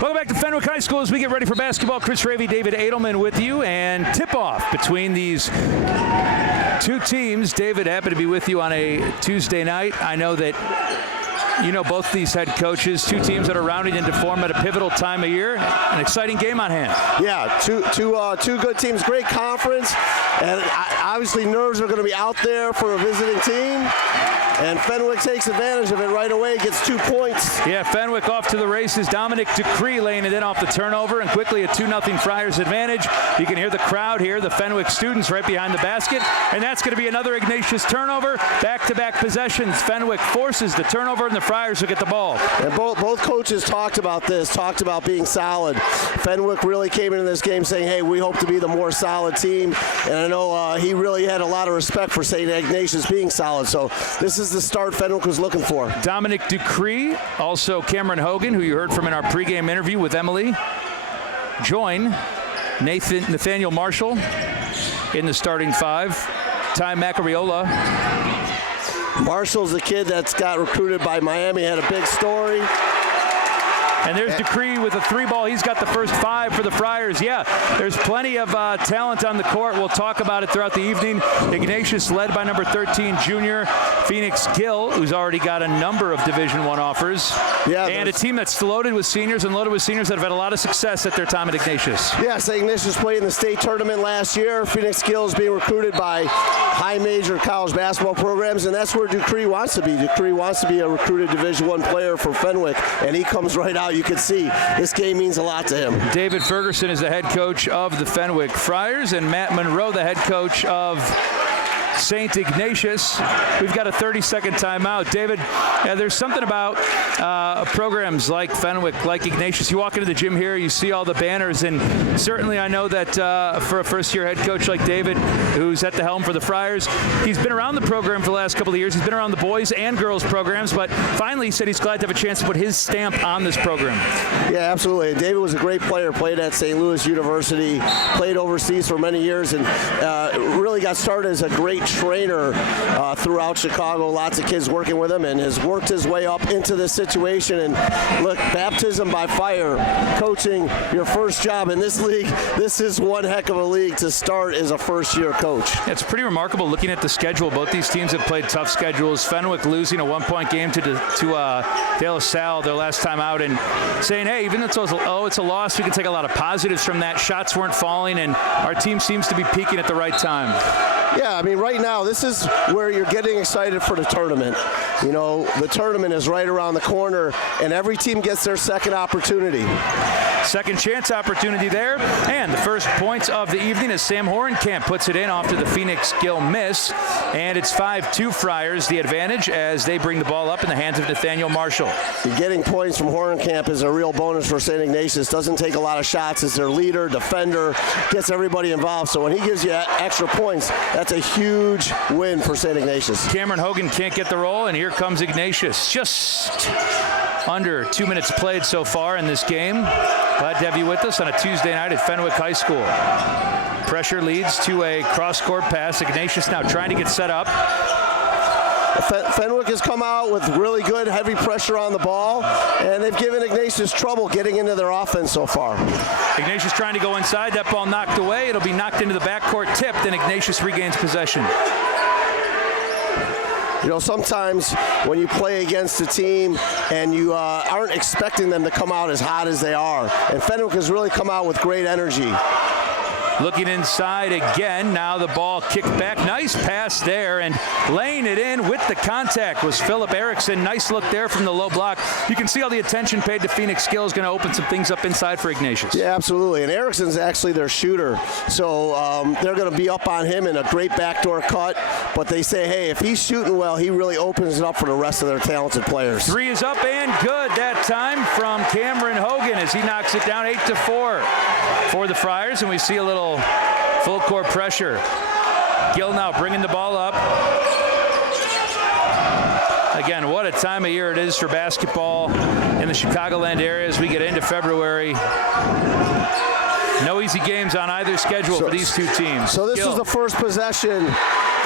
Welcome back to Fenwick High School as we get ready for basketball. Chris Ravy, David Edelman with you, and tip-off between these two teams. David, happy to be with you on a Tuesday night. I know that you know both these head coaches, two teams that are rounding into form at a pivotal time of year. An exciting game on hand. Yeah, two good teams, great conference, and obviously nerves are going to be out there for a visiting team. And Fenwick takes advantage of it right away, gets 2 points. Yeah, Fenwick off to the races. Dominic Ducree laying it in off the turnover, and quickly a 2-0 Friars advantage. You can hear the crowd here, the Fenwick students right behind the basket. And that's going to be another Ignatius turnover. Back-to-back possessions. Fenwick forces the turnover, and the Friars will get the ball. And both coaches talked about this, talked about being solid. Fenwick really came into this game saying, hey, we hope to be the more solid team. And I know he really had a lot of respect for St. Ignatius being solid. So this is the start Fenwick was looking for. Dominic Ducree, also Cameron Hogan, who you heard from in our pregame interview with Emily, join Nathaniel Marshall in the starting five. Ty Macariola. Marshall's the kid that's got recruited by Miami, had a big story. And there's Ducree with a three ball. He's got the first 5 for the Friars. Yeah, there's plenty of talent on the court. We'll talk about it throughout the evening. Ignatius led by number 13, junior Phoenix Gill, who's already got a number of Division I offers. Yeah, and a team that's loaded with seniors that have had a lot of success at their time at Ignatius. Yeah, so Ignatius played in the state tournament last year. Phoenix Gill is being recruited by high major college basketball programs, and that's where Ducree wants to be. Ducree wants to be a recruited Division I player for Fenwick, and he comes right out. You can see this game means a lot to him. David Ferguson is the head coach of the Fenwick Friars, and Matt Monroe, the head coach of St. Ignatius. We've got a 30-second timeout. David, there's something about programs like Fenwick, like Ignatius. You walk into the gym here, you see all the banners, and certainly I know that for a first-year head coach like David, who's at the helm for the Friars, he's been around the program for the last couple of years. He's been around the boys and girls programs, but finally he said he's glad to have a chance to put his stamp on this program. Yeah, absolutely. And David was a great player, played at St. Louis University, played overseas for many years, and really got started as a great trainer throughout Chicago. Lots of kids working with him, and has worked his way up into this situation. And look, baptism by fire, coaching your first job in this league. This is one heck of a league to start as a first-year coach. It's pretty remarkable looking at the schedule. Both these teams have played tough schedules. Fenwick losing a 1-point game to De La Salle their last time out, and saying, hey, even though it's a loss, we can take a lot of positives from that. Shots weren't falling, and our team seems to be peaking at the right time. Yeah, I mean, right now, this is where you're getting excited for the tournament. You know, the tournament is right around the corner, and every team gets their second opportunity. Second chance opportunity there, and the first points of the evening as Sam Horenkamp puts it in after the Phoenix Gill miss, and it's 5-2 Friars, the advantage as they bring the ball up in the hands of Nathaniel Marshall. Getting points from Horenkamp is a real bonus for St. Ignatius. Doesn't take a lot of shots as their leader, defender, gets everybody involved, so when he gives you extra points, that's a huge win for St. Ignatius. Cameron Hogan can't get the roll, and here comes Ignatius. Just under 2 minutes played so far in this game. Glad to have you with us on a Tuesday night at Fenwick High School. Pressure leads to a cross-court pass. Ignatius now trying to get set up. Fenwick has come out with really good heavy pressure on the ball, and they've given Ignatius trouble getting into their offense so far. Ignatius trying to go inside. That ball knocked away. It'll be knocked into the backcourt tip. Then Ignatius regains possession. You know, sometimes when you play against a team and you aren't expecting them to come out as hot as they are, and Fenwick has really come out with great energy. Looking inside again. Now the ball kicked back. Nice pass there, and laying it in with the contact was Philip Erickson. Nice look there from the low block. You can see all the attention paid to Phoenix Gill is going to open some things up inside for Ignatius. Yeah, absolutely. And Erickson's actually their shooter, so they're going to be up on him in a great backdoor cut. But they say, hey, if he's shooting well, he really opens it up for the rest of their talented players. 3 is up and good that time from Cameron Hogan as he knocks it down 8-4 for the Friars, and we see a little full court pressure. Gill now bringing the ball up. Again, what a time of year it is for basketball in the Chicagoland area as we get into February. No easy games on either schedule for these two teams. So this was the first possession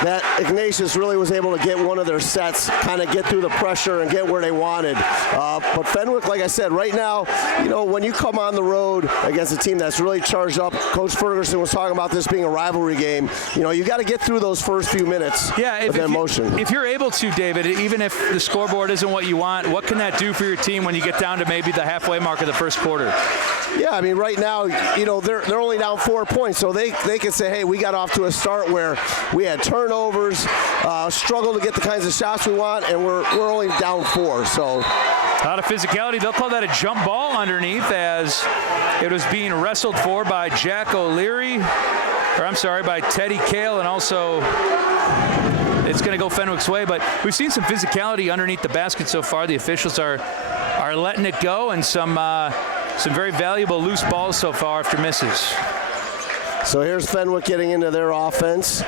that Ignatius really was able to get one of their sets, kind of get through the pressure and get where they wanted. But Fenwick, like I said, right now, you know, when you come on the road against a team that's really charged up, Coach Ferguson was talking about this being a rivalry game, you know, you got to get through those first few minutes of that motion. If you're able to, David, even if the scoreboard isn't what you want, what can that do for your team when you get down to maybe the halfway mark of the first quarter? Yeah, I mean, right now, you know, they're only down 4 points, so they can say, hey, we got off to a start where we had turnovers, struggled to get the kinds of shots we want, and we're only down 4. So a lot of physicality. They'll call that a jump ball underneath, as it was being wrestled for by Jack O'Leary, or I'm sorry, by Teddy Cale, and also it's going to go Fenwick's way. But we've seen some physicality underneath the basket so far. The officials are letting it go, and some very valuable loose balls so far after misses. So here's Fenwick getting into their offense,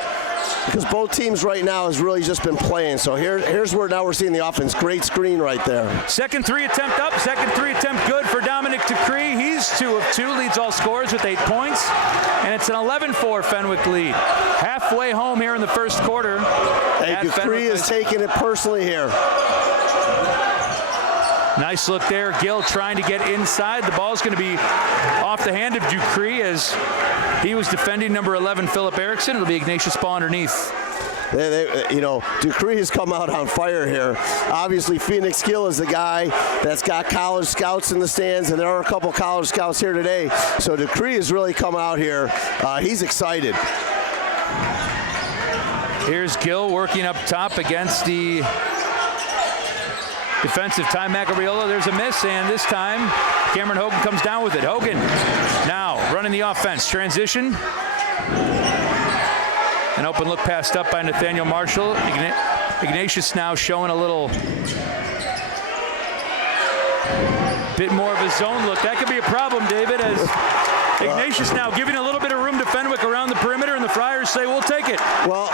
because both teams right now has really just been playing. So here's where now we're seeing the offense. Great screen right there. Second three attempt up, second three attempt good for Dominic Dupree. He's 2 of 2, leads all scorers with 8 points. And it's an 11-4 Fenwick lead. Halfway home here in the first quarter. Hey, Dupree is taking it personally here. Nice look there. Gill trying to get inside. The ball's going to be off the hand of Dupree as he was defending number 11, Philip Erickson. It'll be Ignatius ball underneath. You know, Dupree has come out on fire here. Obviously, Phoenix Gill is the guy that's got college scouts in the stands, and there are a couple college scouts here today. So Dupree has really come out here. He's excited. Here's Gill working up top against the defensive Ty Macariola. There's a miss, and this time Cameron Hogan comes down with it. Hogan now running the offense. Transition. An open look passed up by Nathaniel Marshall. Ignatius now showing a little bit more of a zone look. That could be a problem, David, as Ignatius now giving a little bit of room to Fenwick around the perimeter, and the Friars say, we'll take it. Well,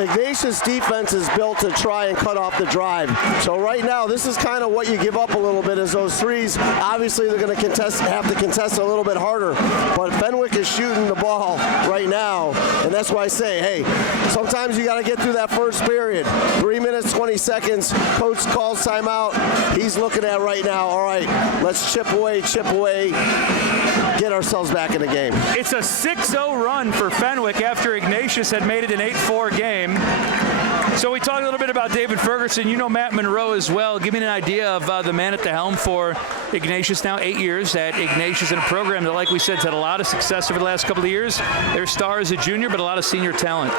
Ignatius' defense is built to try and cut off the drive. So right now, this is kind of what you give up a little bit, is those threes. Obviously, they're going to have to contest a little bit harder. But Fenwick is shooting the ball right now, and that's why I say, hey, sometimes you got to get through that first period. 3 minutes, 20 seconds. Coach calls timeout. He's looking at right now, all right, let's chip away, get ourselves back in the game. It's a 6-0 run for Fenwick after Ignatius had made it an 8-4 game. So we talked a little bit about David Ferguson. You know Matt Monroe as well. Give me an idea of the man at the helm for Ignatius now. 8 years at Ignatius in a program that, like we said, has had a lot of success over the last couple of years. Their star is a junior, but a lot of senior talent.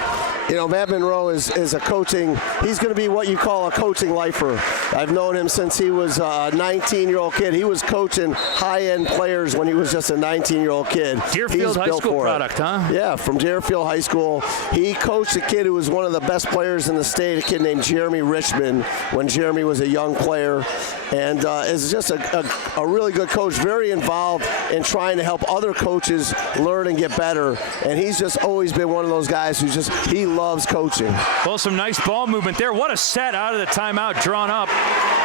You know, Matt Monroe is a coaching, he's going to be what you call a coaching lifer. I've known him since he was a 19-year-old kid. He was coaching high-end players when he was just a 19-year-old kid. Deerfield High School product, huh? Yeah, from Deerfield High School. He coached a kid who was one of the best players in the state, a kid named Jeremy Richmond, when Jeremy was a young player, and is just a really good coach, very involved in trying to help other coaches learn and get better. And he's just always been one of those guys who he loves coaching. Well, some nice ball movement there. What a set out of the timeout drawn up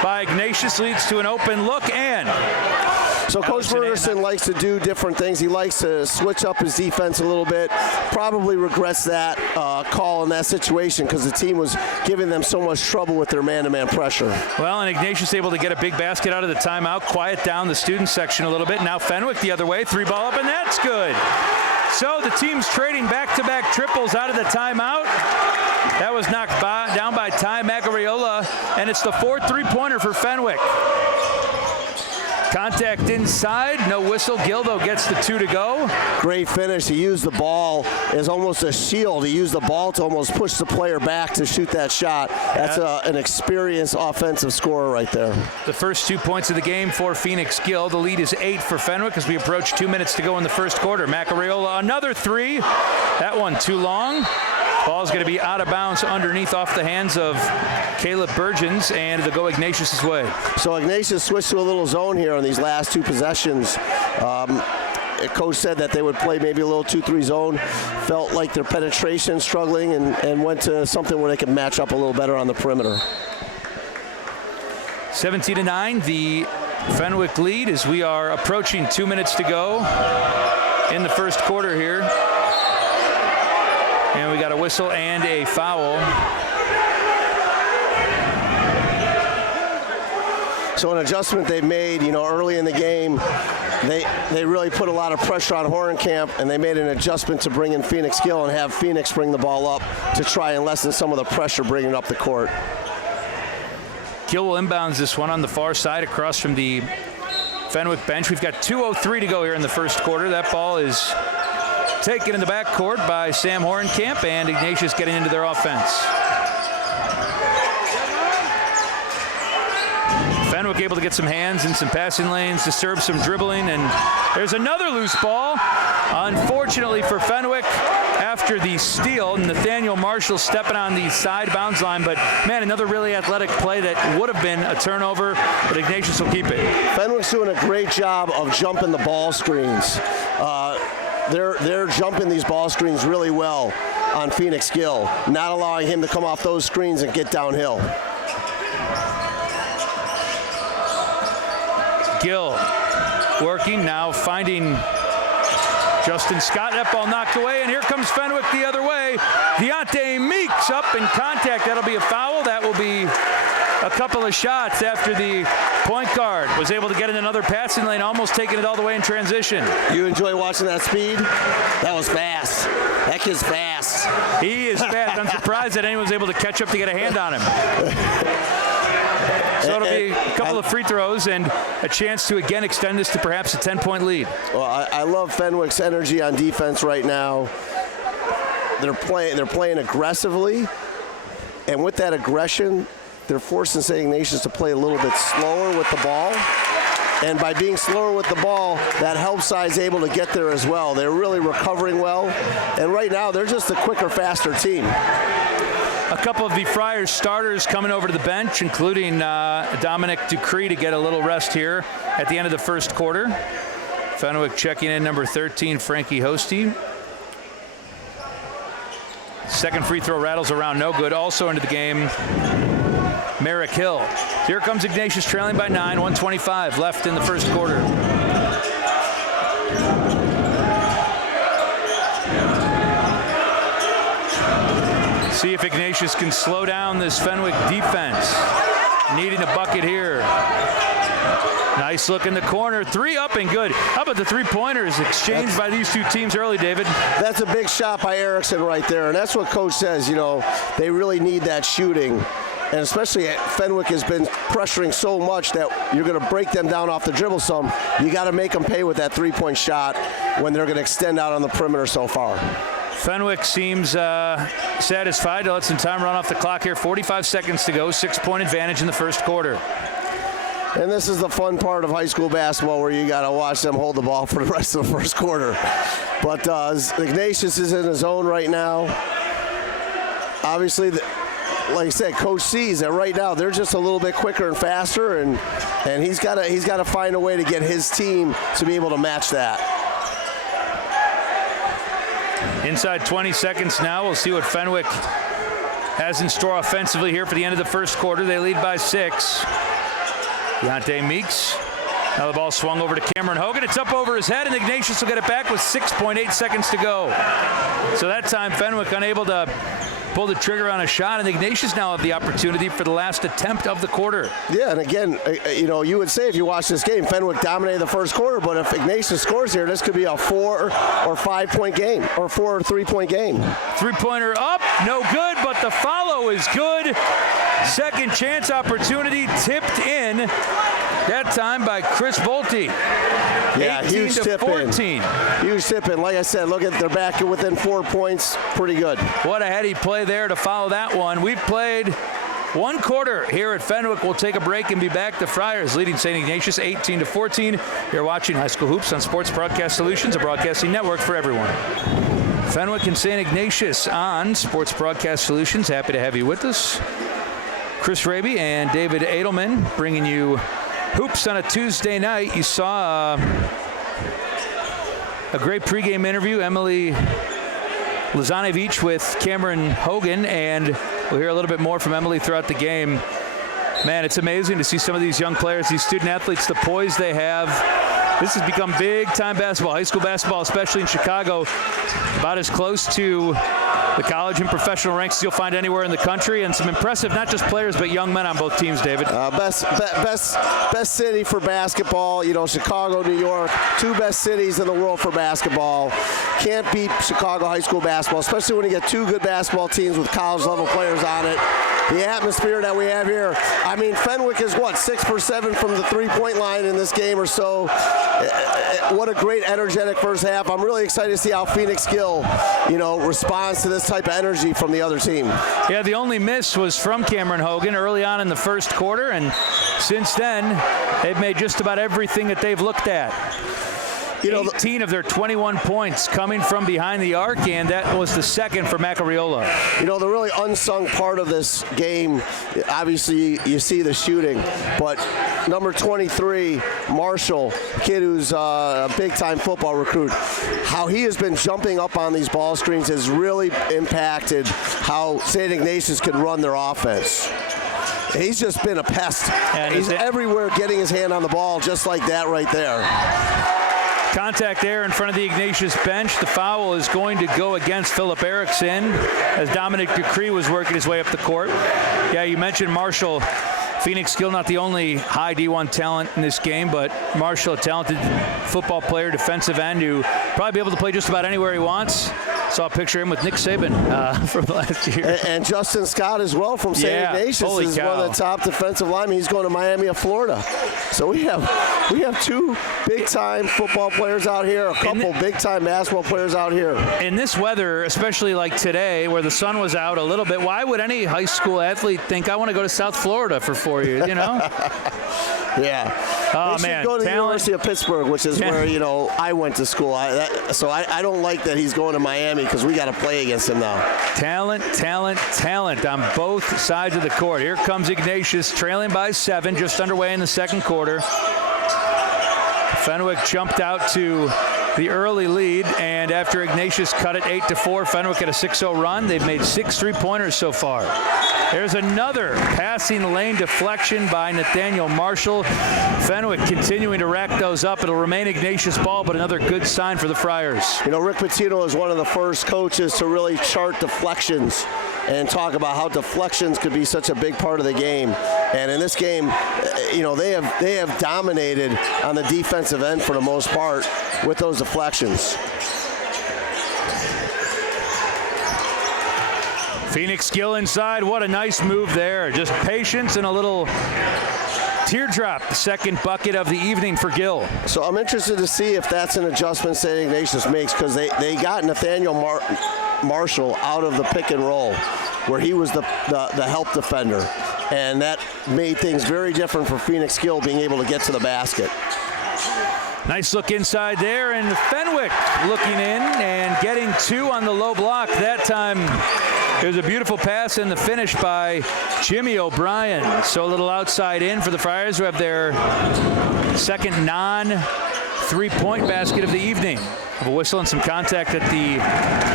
by Ignatius, leads to an open look, and so Coach Ferguson likes to do different things. He likes to switch up his defense a little bit. Probably regrets that call in that situation, because the team was giving them so much trouble with their man-to-man pressure. Well, and Ignatius able to get a big basket out of the timeout, quiet down the student section a little bit. Now Fenwick the other way, 3-ball up, and that's good. So the team's trading back-to-back triples out of the timeout. That was knocked down by Ty Macariola, and it's the 4th three-pointer for Fenwick. Contact inside, no whistle. Gildo gets the 2 to go. Great finish. He used the ball as almost a shield. He used the ball to almost push the player back to shoot that shot. That's an experienced offensive scorer right there. The first 2 points of the game for Phoenix Gill. The lead is 8 for Fenwick as we approach 2 minutes to go in the first quarter. Macariola, another 3. That one too long. Ball's going to be out of bounds underneath off the hands of Caleb Burgeons, and it'll go Ignatius' way. So Ignatius switched to a little zone here on these last 2 possessions. Coach said that they would play maybe a little 2-3 zone. Felt like their penetration struggling, and went to something where they could match up a little better on the perimeter. 17-9, the Fenwick lead as we are approaching 2 minutes to go in the first quarter here. And we got a whistle and a foul. So an adjustment they made, early in the game, they really put a lot of pressure on Horenkamp, and they made an adjustment to bring in Phoenix Gill and have Phoenix bring the ball up to try and lessen some of the pressure bringing up the court. Gill will inbounds this one on the far side across from the Fenwick bench. We've got 2:03 to go here in the first quarter. That ball is taken in the backcourt by Sam Horenkamp, and Ignatius getting into their offense. Fenwick able to get some hands in some passing lanes, disturb some dribbling, and there's another loose ball. Unfortunately for Fenwick, after the steal, Nathaniel Marshall stepping on the side bounds line, but man, another really athletic play that would have been a turnover, but Ignatius will keep it. Fenwick's doing a great job of jumping the ball screens. They're jumping these ball screens really well on Phoenix Gill, not allowing him to come off those screens and get downhill. Gill working now, finding Justin Scott. That ball knocked away, and here comes Fenwick the other way. Deontay Meeks up in contact. That'll be a foul. That will be a couple of shots after the point guard was able to get in another passing lane, almost taking it all the way in transition. You enjoy watching that speed? That was fast. That kid's fast. He is fast. I'm surprised that anyone was able to catch up to get a hand on him. So it'll be a couple of free throws and a chance to again extend this to perhaps a 10-point lead. Well, I love Fenwick's energy on defense right now. They're playing aggressively, and with that aggression, they're forcing St. Ignatius to play a little bit slower with the ball. And by being slower with the ball, that help side's able to get there as well. They're really recovering well, and right now they're just a quicker, faster team. A couple of the Friars starters coming over to the bench, including Dominic Ducree to get a little rest here at the end of the first quarter. Fenwick checking in number 13, Frankie Hosty. Second free throw rattles around, no good. Also into the game, Merrick Hill. Here comes Ignatius trailing by 9, 1:25 left in the first quarter. See if Ignatius can slow down this Fenwick defense. Needing a bucket here. Nice look in the corner. Three up and good. How about the three-pointers exchanged by these two teams early, David? That's a big shot by Erickson right there, and that's what Coach says. They really need that shooting. And especially Fenwick has been pressuring so much that you're going to break them down off the dribble some. You got to make them pay with that three-point shot when they're going to extend out on the perimeter so far. Fenwick seems satisfied to let some time run off the clock here. 45 seconds to go. 6-point advantage in the first quarter. And this is the fun part of high school basketball where you got to watch them hold the ball for the rest of the first quarter. But Ignatius is in his zone right now. Obviously, like I said, Coach sees that right now they're just a little bit quicker and faster, and he's got to find a way to get his team to be able to match that. Inside 20 seconds now. We'll see what Fenwick has in store offensively here for the end of the first quarter. They lead by 6. Deontay Meeks. Now the ball swung over to Cameron Hogan. It's up over his head, and Ignatius will get it back with 6.8 seconds to go. So that time Fenwick unable to pull the trigger on a shot, and Ignatius now have the opportunity for the last attempt of the quarter. Yeah, and again, you would say if you watch this game, Fenwick dominated the first quarter, but if Ignatius scores here, this could be a 4 or 5 point game, or 4 or 3 point game. Three-pointer up, no good, but the follow is good. Second chance opportunity tipped in, that time by Chris Bolte. Yeah, 18 huge to tip 14. Huge tip in. Like I said, look at they're back within 4 points. Pretty good. What a heady play there to follow that one. We've played one quarter here at Fenwick. We'll take a break and be back. The Friars leading St. Ignatius 18 to 14. You're watching High School Hoops on Sports Broadcast Solutions, a broadcasting network for everyone. Fenwick and St. Ignatius on Sports Broadcast Solutions. Happy to have you with us. Chris Raby and David Edelman bringing you hoops on a Tuesday night. You saw a great pregame interview, Emily Lazanevich with Cameron Hogan, and we'll hear a little bit more from Emily throughout the game. Man, it's amazing to see some of these young players, these student athletes, the poise they have, This has become big-time basketball, high school basketball, especially in Chicago, about as close to the college and professional ranks you'll find anywhere in the country, and some impressive, not just players, but young men on both teams, David. Best city for basketball, Chicago, New York, two best cities in the world for basketball. Can't beat Chicago high school basketball, especially when you get two good basketball teams with college-level players on it. The atmosphere that we have here. I mean, Fenwick is 6 for 7 from the three-point line in this game or so. What a great, energetic first half. I'm really excited to see how Phoenix Gill, responds to this type of energy from the other team. Yeah, the only miss was from Cameron Hogan early on in the first quarter, and since then, they've made just about everything that they've looked at. 18 of their 21 points coming from behind the arc, and that was the second for Macariola. The really unsung part of this game, obviously you see the shooting, but number 23, Marshall, kid who's a big-time football recruit, how he has been jumping up on these ball screens has really impacted how St. Ignatius can run their offense. He's just been a pest. And he's everywhere getting his hand on the ball just like that right there. Contact there in front of the Ignatius bench. The foul is going to go against Philip Erickson as Dominic Ducree was working his way up the court. Yeah, you mentioned Marshall. Phoenix Gill not the only high D1 talent in this game, but Marshall, a talented football player, defensive end, who probably be able to play just about anywhere he wants. Saw a picture of him with Nick Saban from last year. And Justin Scott as well from St. Ignatius is one of the top defensive linemen. He's going to Miami of Florida. So we have two big-time football players out here, a couple big-time basketball players out here. In this weather, especially like today, where the sun was out a little bit, why would any high school athlete think, I want to go to South Florida for 4 years, Yeah. Oh, they man. should go to the University of Pittsburgh, which is where, I went to school. So I don't like that he's going to Miami because we got to play against him now. Talent on both sides of the court. Here comes Ignatius trailing by 7, just underway in the second quarter. Fenwick jumped out to the early lead, and after Ignatius cut it 8-4, Fenwick had a 6-0 run. They've made 6 3-pointers so far. There's another passing lane deflection by Nathaniel Marshall. Fenwick continuing to rack those up. It'll remain Ignatius ball, but another good sign for the Friars. Rick Pitino is one of the first coaches to really chart deflections and talk about how deflections could be such a big part of the game. And in this game, they have dominated on the defensive end for the most part with those deflections. Phoenix Gill inside. What a nice move there. Just patience and a little teardrop. The second bucket of the evening for Gill. So I'm interested to see if that's an adjustment St. Ignatius makes, because they got Nathaniel Marshall out of the pick and roll where he was the help defender. And that made things very different for Phoenix Gill being able to get to the basket. Nice look inside there, and Fenwick looking in and getting 2 on the low block. That time it was a beautiful pass in the finish by Jimmy O'Brien. So a little outside in for the Friars, who have their second non-3-point basket of the evening. A whistle and some contact at the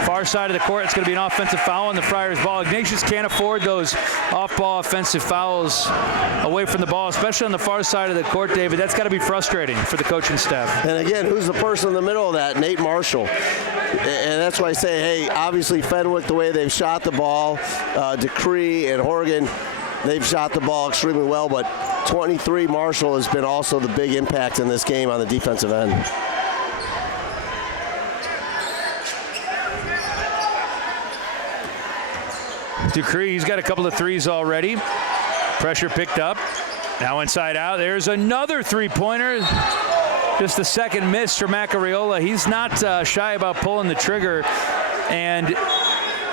far side of the court. It's going to be an offensive foul on the Friars' ball. Ignatius can't afford those off-ball offensive fouls away from the ball, especially on the far side of the court, David. That's got to be frustrating for the coaching staff. And again, who's the person in the middle of that? Nate Marshall. And that's why I say, hey, obviously Fenwick, the way they've shot the ball, Ducree and Horgan, they've shot the ball extremely well, but 23 Marshall has been also the big impact in this game on the defensive end. Ducree, he's got a couple of threes already. Pressure picked up. Now inside out. There's another 3-pointer. Just the second miss for Macariola. He's not shy about pulling the trigger. And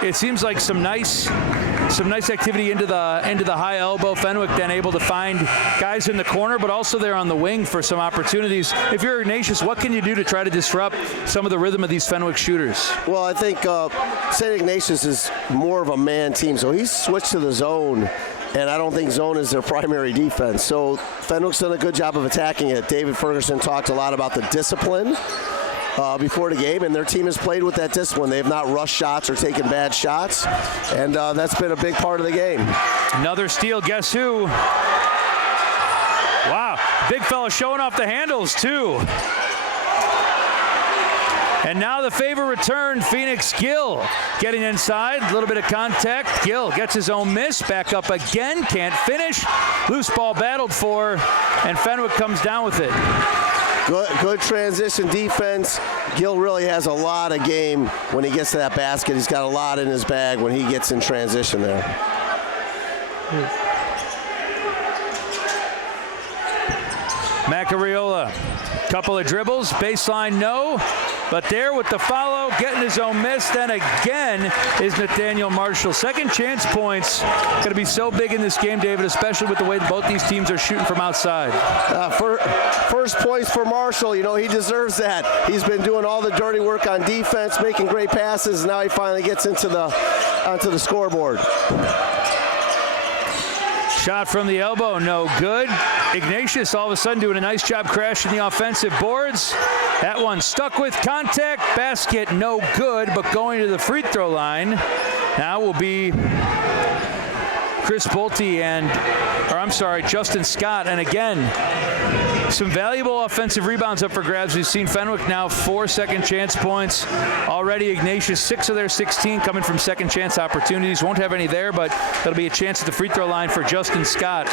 it seems like some nice activity into the high elbow. Fenwick then able to find guys in the corner, but also there on the wing for some opportunities. If you're Ignatius, what can you do to try to disrupt some of the rhythm of these Fenwick shooters? Well, I think St. Ignatius is more of a man team, so he's switched to the zone, and I don't think zone is their primary defense. So Fenwick's done a good job of attacking it. David Ferguson talked a lot about the discipline before the game, and their team has played with that discipline. They have not rushed shots or taken bad shots, and that's been a big part of the game. Another steal, guess who? Wow, big fella showing off the handles too. And now the favor return, Phoenix Gill getting inside, a little bit of contact. Gill gets his own miss, back up again, can't finish. Loose ball battled for, and Fenwick comes down with it. Good transition defense. Gill really has a lot of game when he gets to that basket. He's got a lot in his bag when he gets in transition there. Macariola, couple of dribbles, baseline no, but there with the follow, getting his own miss, then again is Nathaniel Marshall. Second chance points going to be so big in this game, David, especially with the way that both these teams are shooting from outside. First points for Marshall. You know, he deserves that. He's been doing all the dirty work on defense, making great passes, and now he finally gets onto the scoreboard. Shot from the elbow, no good. Ignatius all of a sudden doing a nice job crashing the offensive boards. That one stuck with contact, basket no good, but going to the free throw line now will be Chris Bolte Justin Scott. And again, some valuable offensive rebounds up for grabs. We've seen Fenwick now 4 second chance points. Already Ignatius 6 of their 16 coming from second chance opportunities. Won't have any there, but that'll be a chance at the free throw line for Justin Scott.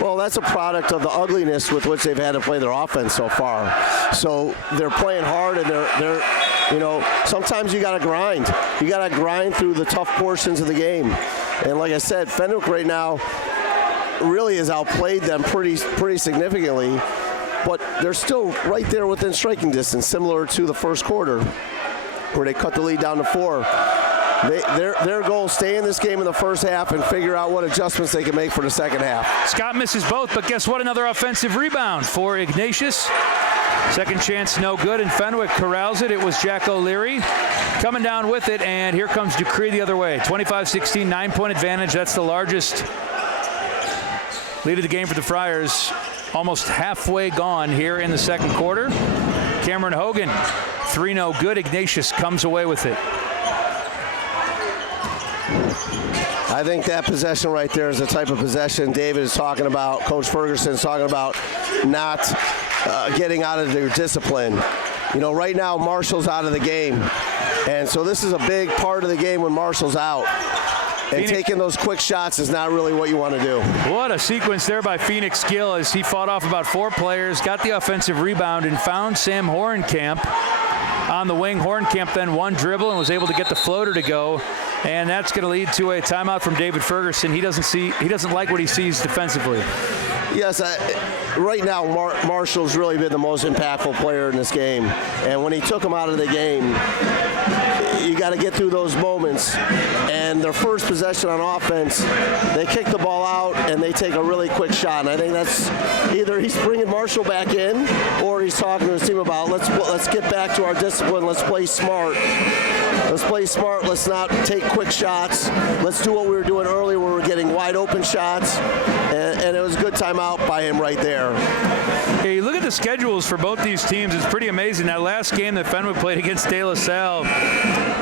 Well, that's a product of the ugliness with which they've had to play their offense so far. So they're playing hard, and they're you know, sometimes you got to grind. You got to grind through the tough portions of the game. And like I said, Fenwick right now really has outplayed them pretty significantly, but they're still right there within striking distance, similar to the first quarter where they cut the lead down to 4. Their goal is stay in this game in the first half and figure out what adjustments they can make for the second half. Scott misses both, but guess what? Another offensive rebound for Ignatius. Second chance no good, and Fenwick corrals it. It was Jack O'Leary coming down with it, and here comes Dupree the other way. 25-16, 9-point advantage. That's the largest lead of the game for the Friars. Almost halfway gone here in the second quarter. Cameron Hogan, 3 no good. Ignatius comes away with it. I think that possession right there is the type of possession David is talking about, Coach Ferguson is talking about, not getting out of their discipline. You know, right now Marshall's out of the game, and so this is a big part of the game when Marshall's out. And taking those quick shots is not really what you want to do. What a sequence there by Phoenix Gill as he fought off about 4 players, got the offensive rebound, and found Sam Horenkamp on the wing. Horenkamp then one dribble and was able to get the floater to go, and that's going to lead to a timeout from David Ferguson. He doesn't like what he sees defensively. Yes, right now Marshall's really been the most impactful player in this game, and when he took him out of the game, you got to get through those moments. And their first possession on offense, they kick the ball out and they take a really quick shot. And I think that's either he's bringing Marshall back in, or he's talking to his team about let's get back to our discipline. Let's play smart. Let's play smart. Let's not take quick shots. Let's do what we were doing earlier, where we're getting wide open shots. And it was a good timeout by him right there. Hey, look at the schedules for both these teams. It's pretty amazing. That last game that Fenwick played against De La Salle,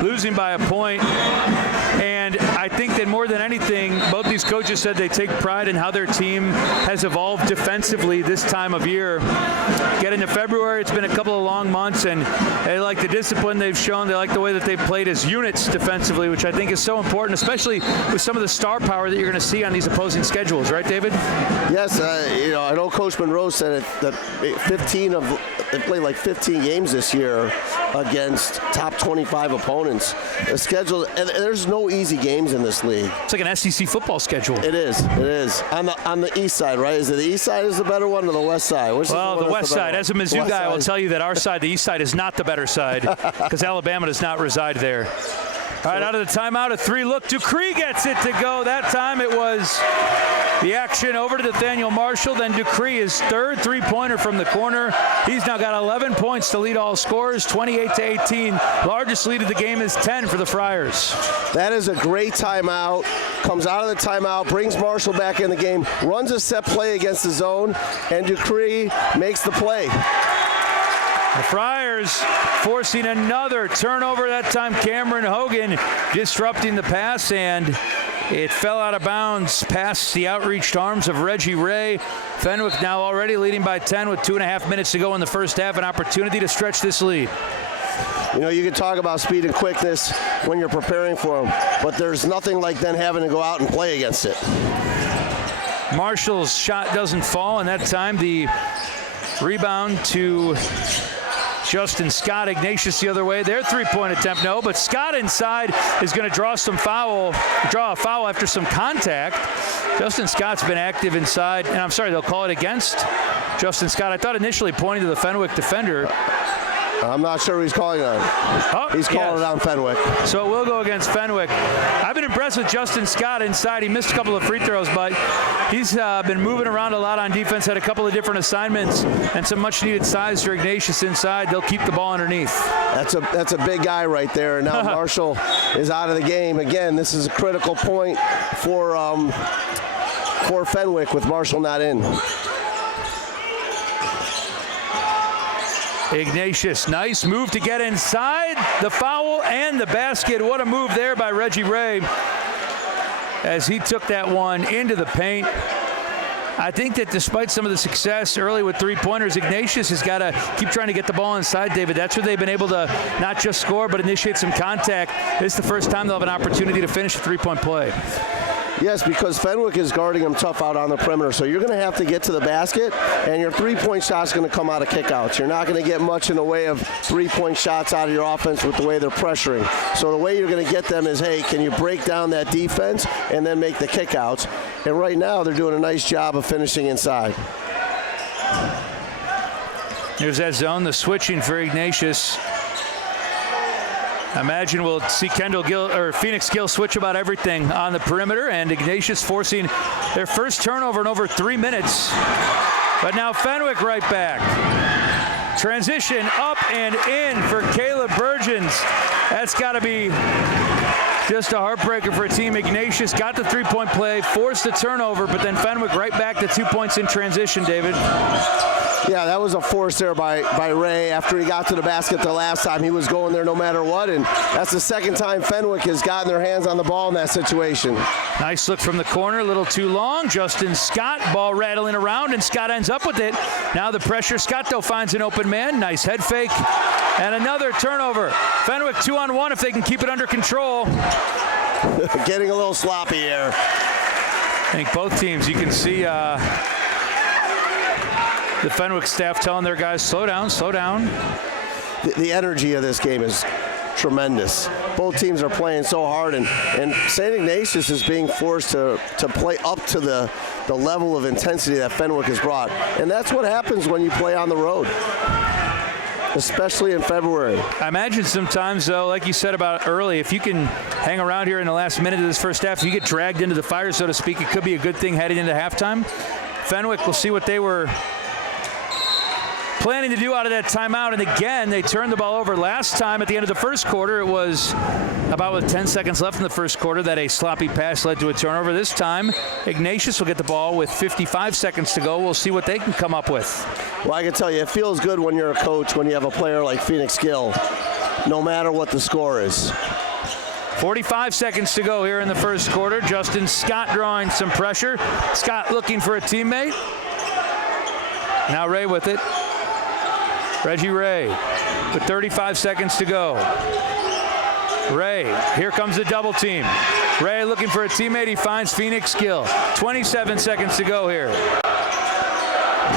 losing by a point. And I think that more than anything, both these coaches said they take pride in how their team has evolved defensively this time of year. Get into February, it's been a couple of long months, and they like the discipline they've shown. They like the way that they've played as units defensively, which I think is so important, especially with some of the star power that you're going to see on these opposing schedules. Right, David? Yes, you know, I know Coach Monroe said that they played like 15 games this year against top 25 opponents. The schedule, and there's no easy games in this league. It's like an SEC football schedule. It is. On the east side, right? Is it the east side is the better one, or the west side? Well, the west side. As a Mizzou guy, I will tell you that our side, the east side, is not the better side because Alabama does not reside there. All right, out of the timeout, a 3-look. Dupree gets it to go. That time it was the action over to Nathaniel Marshall. Then Dupree, his third three-pointer from the corner. He's now got 11 points to lead all scorers, 28-18. Largest lead of the game is 10 for the Friars. That is a great timeout. Comes out of the timeout, brings Marshall back in the game, runs a set play against the zone, and Dupree makes the play. The Friars forcing another turnover. That time Cameron Hogan disrupting the pass, and it fell out of bounds past the outreached arms of Reggie Ray. Fenwick now already leading by 10 with 2.5 minutes to go in the first half. An opportunity to stretch this lead. You know, you can talk about speed and quickness when you're preparing for them, but there's nothing like then having to go out and play against it. Marshall's shot doesn't fall, and that time the rebound to Justin Scott. Ignatius the other way. Their three-point attempt, no, but Scott inside is going to draw a foul after some contact. Justin Scott's been active inside, and I'm sorry, they'll call it against Justin Scott. I thought initially pointing to the Fenwick defender. I'm not sure he's calling on. He's calling it on Fenwick. So it will go against Fenwick. I've been impressed with Justin Scott inside. He missed a couple of free throws, but he's been moving around a lot on defense, had a couple of different assignments, and some much-needed size for Ignatius inside. They'll keep the ball underneath. That's a big guy right there. And now Marshall is out of the game. Again, this is a critical point for Fenwick with Marshall not in. Ignatius, nice move to get inside, the foul and the basket. What a move there by Reggie Ray as he took that one into the paint. I think that despite some of the success early with three-pointers, Ignatius has got to keep trying to get the ball inside, David. That's where they've been able to not just score, but initiate some contact. This is the first time they'll have an opportunity to finish a three-point play. Yes, because Fenwick is guarding him tough out on the perimeter. So you're going to have to get to the basket, and your three-point shot's going to come out of kickouts. You're not going to get much in the way of three-point shots out of your offense with the way they're pressuring. So the way you're going to get them is, hey, can you break down that defense and then make the kickouts? And right now they're doing a nice job of finishing inside. Here's that zone, the switching for Ignatius. I imagine we'll see Phoenix Gill switch about everything on the perimeter, and Ignatius forcing their first turnover in over 3 minutes. But now Fenwick right back. Transition up and in for Caleb Burgeons. That's got to be just a heartbreaker for Team Ignatius. Got the three-point play, forced the turnover, but then Fenwick right back to 2 points in transition, David. Yeah, that was a force there by Ray. After he got to the basket the last time, he was going there no matter what, and that's the second time Fenwick has gotten their hands on the ball in that situation. Nice look from the corner, a little too long. Justin Scott, ball rattling around, and Scott ends up with it. Now the pressure, Scott though finds an open man. Nice head fake, and another turnover. Fenwick 2-on-1 if they can keep it under control. Getting a little sloppy here. I think both teams, you can see the Fenwick staff telling their guys, slow down, slow down. The energy of this game is tremendous. Both teams are playing so hard, and St. Ignatius is being forced to play up to the level of intensity that Fenwick has brought. And that's what happens when you play on the road, especially in February. I imagine sometimes, though, like you said about early, if you can hang around here in the last minute of this first half, if you get dragged into the fire, so to speak, it could be a good thing heading into halftime. Fenwick will see what they were planning to do out of that timeout, and again, they turned the ball over. Last time at the end of the first quarter, it was about with 10 seconds left in the first quarter that a sloppy pass led to a turnover. This time, Ignatius will get the ball with 55 seconds to go. We'll see what they can come up with. Well, I can tell you, it feels good when you're a coach, when you have a player like Phoenix Gill, no matter what the score is. 45 seconds to go here in the first quarter. Justin Scott drawing some pressure. Scott looking for a teammate. Now Ray with it. Reggie Ray with 35 seconds to go. Ray, here comes the double team. Ray looking for a teammate. He finds Phoenix Gill. 27 seconds to go here.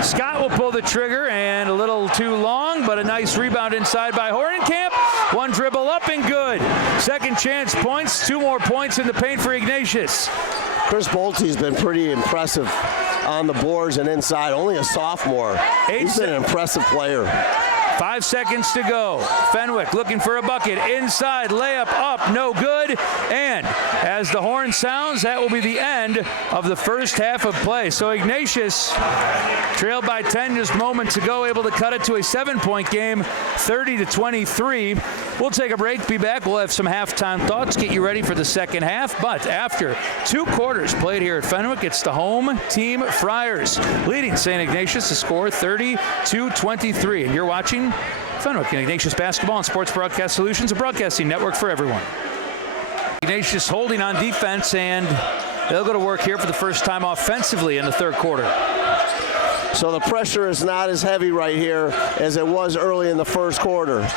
Scott will pull the trigger, and a little too long, but a nice rebound inside by Horenkamp. One dribble up and good. Second chance points. 2 more points in the paint for Ignatius. Chris Bolte's been pretty impressive on the boards and inside. Only a sophomore. He's been an impressive player. 5 seconds to go. Fenwick looking for a bucket. Inside, layup up, no good. And as the horn sounds, that will be the end of the first half of play. So Ignatius trailed by 10 just moments ago, able to cut it to a 7-point game, 30-23. We'll take a break, be back. We'll have some halftime thoughts, get you ready for the second half. But after 2 quarters played here at Fenwick, it's the home team Friars leading St. Ignatius to score 30-23. And you're watching Fenwick and Ignatius Basketball and Sports Broadcast Solutions, a broadcasting network for everyone. Ignatius holding on defense, and they'll go to work here for the first time offensively in the third quarter. So the pressure is not as heavy right here as it was early in the first quarter.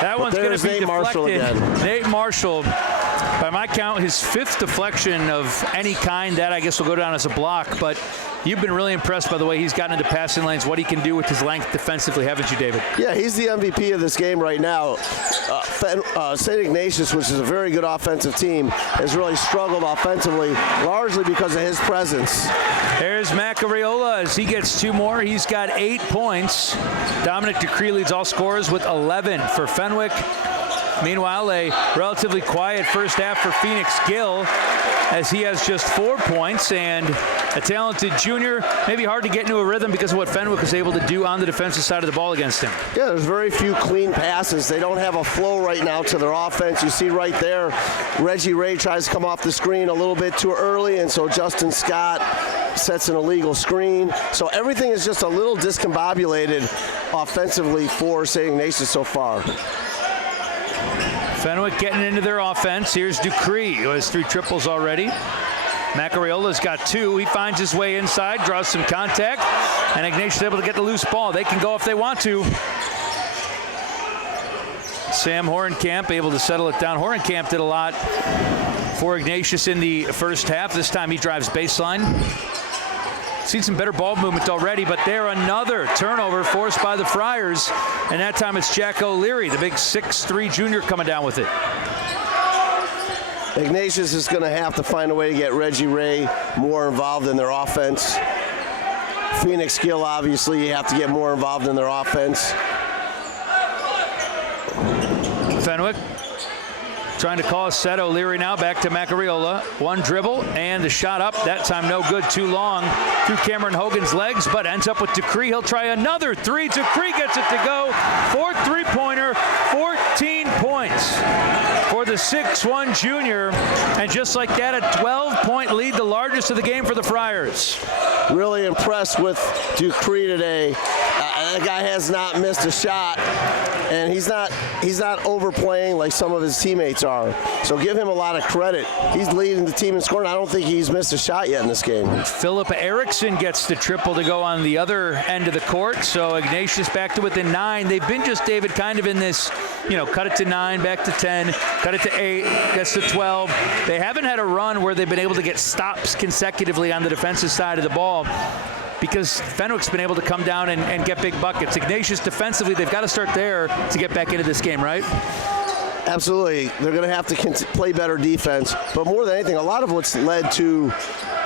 That one's going to be deflected. Nate Marshall, by my count, his 5th deflection of any kind. That, I guess, will go down as a block. But you've been really impressed by the way he's gotten into passing lanes, what he can do with his length defensively, haven't you, David? Yeah, he's the MVP of this game right now. St. Ignatius, which is a very good offensive team, has really struggled offensively, largely because of his presence. There's Macariola as he gets 2 more. He's got 8 points. Dominic Decree leads all scorers with 11 for Fenwick. Meanwhile, a relatively quiet first half for Phoenix Gill as he has just 4 points, and a talented junior, maybe hard to get into a rhythm because of what Fenwick was able to do on the defensive side of the ball against him. Yeah, there's very few clean passes. They don't have a flow right now to their offense. You see right there, Reggie Ray tries to come off the screen a little bit too early, and so Justin Scott sets an illegal screen. So everything is just a little discombobulated offensively for St. Ignatius so far. Fenwick getting into their offense. Here's Dupree, who has 3 triples already. Macariola's got 2. He finds his way inside, draws some contact, and Ignatius able to get the loose ball. They can go if they want to. Sam Horenkamp able to settle it down. Horenkamp did a lot for Ignatius in the first half. This time he drives baseline. Seen some better ball movement already, but there another turnover forced by the Friars, and that time it's Jack O'Leary, the big 6'3" junior, coming down with it. Ignatius is going to have to find a way to get Reggie Ray more involved in their offense. Phoenix Gill, obviously, you have to get more involved in their offense. Fenwick trying to call a set. O'Leary now back to Macariola. 1 dribble and the shot up. That time no good. Too long through Cameron Hogan's legs, but ends up with Decree. He'll try another 3. Decree gets it to go. 4th 3-pointer. 14 points for the 6'1" junior. And just like that, a 12-point lead, the largest of the game for the Friars. Really impressed with Dupree today. That guy has not missed a shot, and he's not overplaying like some of his teammates are. So give him a lot of credit. He's leading the team in scoring. I don't think he's missed a shot yet in this game. Philip Erickson gets the triple to go on the other end of the court. So Ignatius back to within 9. They've been just, David, kind of in this, cut it to 9, back to 10, cut it to 8, gets to 12. They haven't had a run where they've been able to get stops consecutively on the defensive side of the ball, because Fenwick's been able to come down and get big buckets. Ignatius defensively, they've got to start there to get back into this game, right? Absolutely. They're going to have to play better defense. But more than anything, a lot of what's led to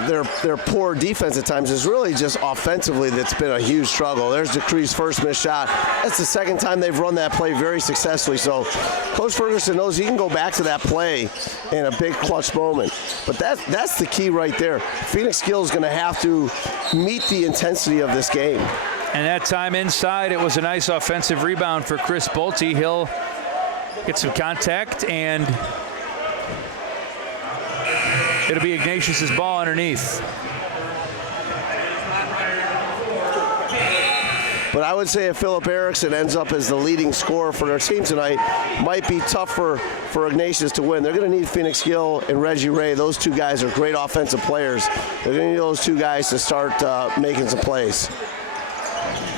their poor defense at times is really just offensively that's been a huge struggle. There's Decree's first missed shot. That's the second time they've run that play very successfully. So Coach Ferguson knows he can go back to that play in a big clutch moment. But that's the key right there. Phoenix Gill is going to have to meet the intensity of this game. And that time inside, it was a nice offensive rebound for Chris Bolte. He'll get some contact, and it'll be Ignatius's ball underneath. But I would say if Philip Erickson ends up as the leading scorer for their team tonight, might be tough for Ignatius to win. They're going to need Phoenix Gill and Reggie Ray. Those 2 guys are great offensive players. They're going to need those 2 guys to start making some plays.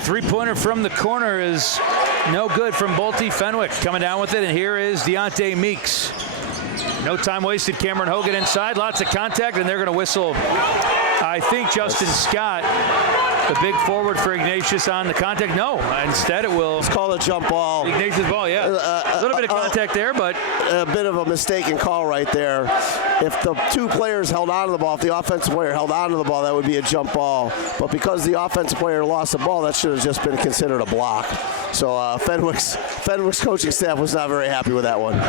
3-pointer from the corner is no good from Bolte. Fenwick coming down with it, and here is Deontay Meeks. No time wasted. Cameron Hogan inside, lots of contact, and they're going to whistle, I think, Justin Scott, the big forward for Ignatius, on the contact. No, instead it will. It's called a jump ball. Ignatius' ball, yeah. A little bit of contact there, but a bit of a mistaken call right there. If the 2 players held on to the ball, if the offensive player held on to the ball, that would be a jump ball. But because the offensive player lost the ball, that should have just been considered a block. So Fenwick's coaching staff was not very happy with that one.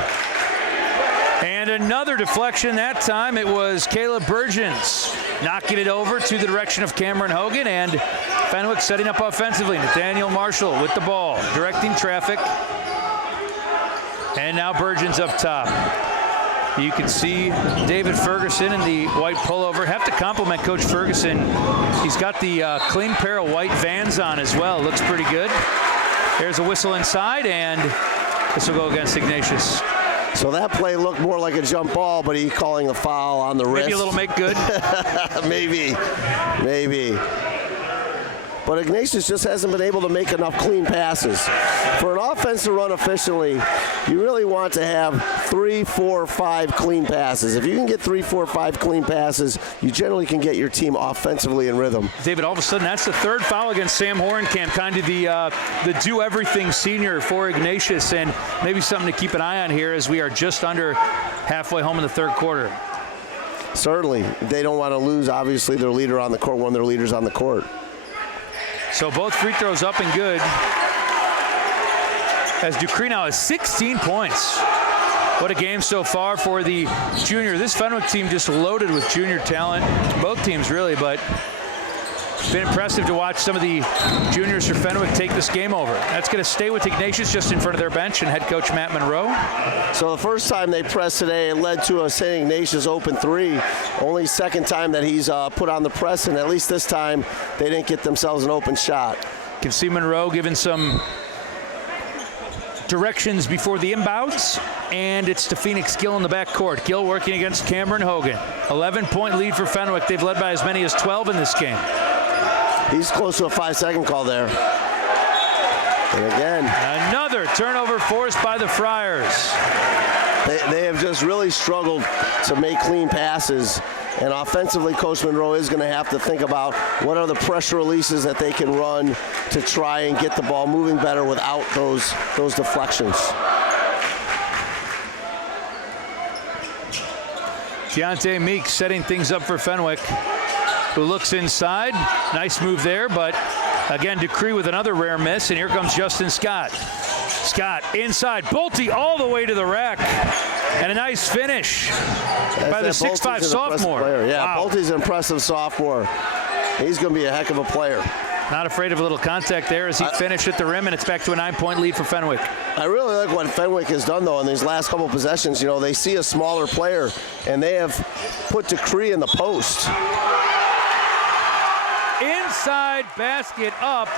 And another deflection. That time it was Caleb Burgeons knocking it over to the direction of Cameron Hogan, and Fenwick setting up offensively. Nathaniel Marshall with the ball, directing traffic. And now Burgeons up top. You can see David Ferguson in the white pullover. Have to compliment Coach Ferguson. He's got the clean pair of white Vans on as well. Looks pretty good. There's a whistle inside, and this will go against Ignatius. So that play looked more like a jump ball, but he's calling a foul on the wrist. Maybe a little make good. Maybe. but Ignatius just hasn't been able to make enough clean passes. For an offense to run efficiently, you really want to have 3, 4, 5 clean passes. If you can get 3, 4, 5 clean passes, you generally can get your team offensively in rhythm. David, all of a sudden, that's the third foul against Sam Horenkamp, kind of the do-everything senior for Ignatius, and maybe something to keep an eye on here as we are just under halfway home in the third quarter. Certainly. They don't want to lose, obviously, their leader on the court, one of their leaders on the court. So both free throws up and good. As Ducree now has 16 points. What a game so far for the junior. This Fenwick team just loaded with junior talent. Both teams really, but it's been impressive to watch some of the juniors for Fenwick take this game over. That's going to stay with Ignatius just in front of their bench and head coach Matt Monroe. So the first time they pressed today, it led to a St. Ignatius open 3. Only second time that he's put on the press, and at least this time they didn't get themselves an open shot. Can see Monroe giving some directions before the inbounds, and it's to Phoenix Gill in the backcourt. Gill working against Cameron Hogan. 11-point lead for Fenwick. They've led by as many as 12 in this game. He's close to a 5-second call there. And again, another turnover forced by the Friars. They have just really struggled to make clean passes. And offensively, Coach Monroe is going to have to think about what are the pressure releases that they can run to try and get the ball moving better without those deflections. Deontay Meeks setting things up for Fenwick, who looks inside. Nice move there, but again, Ducree with another rare miss, and here comes Justin Scott. Scott inside, Bolte all the way to the rack, and a nice finish by the 6'5" sophomore. Yeah, wow. Bolte's an impressive sophomore. He's going to be a heck of a player. Not afraid of a little contact there as he finished at the rim, and it's back to a 9-point lead for Fenwick. I really like what Fenwick has done, though, in these last couple possessions. You know, they see a smaller player, and they have put Ducree in the post. Inside basket up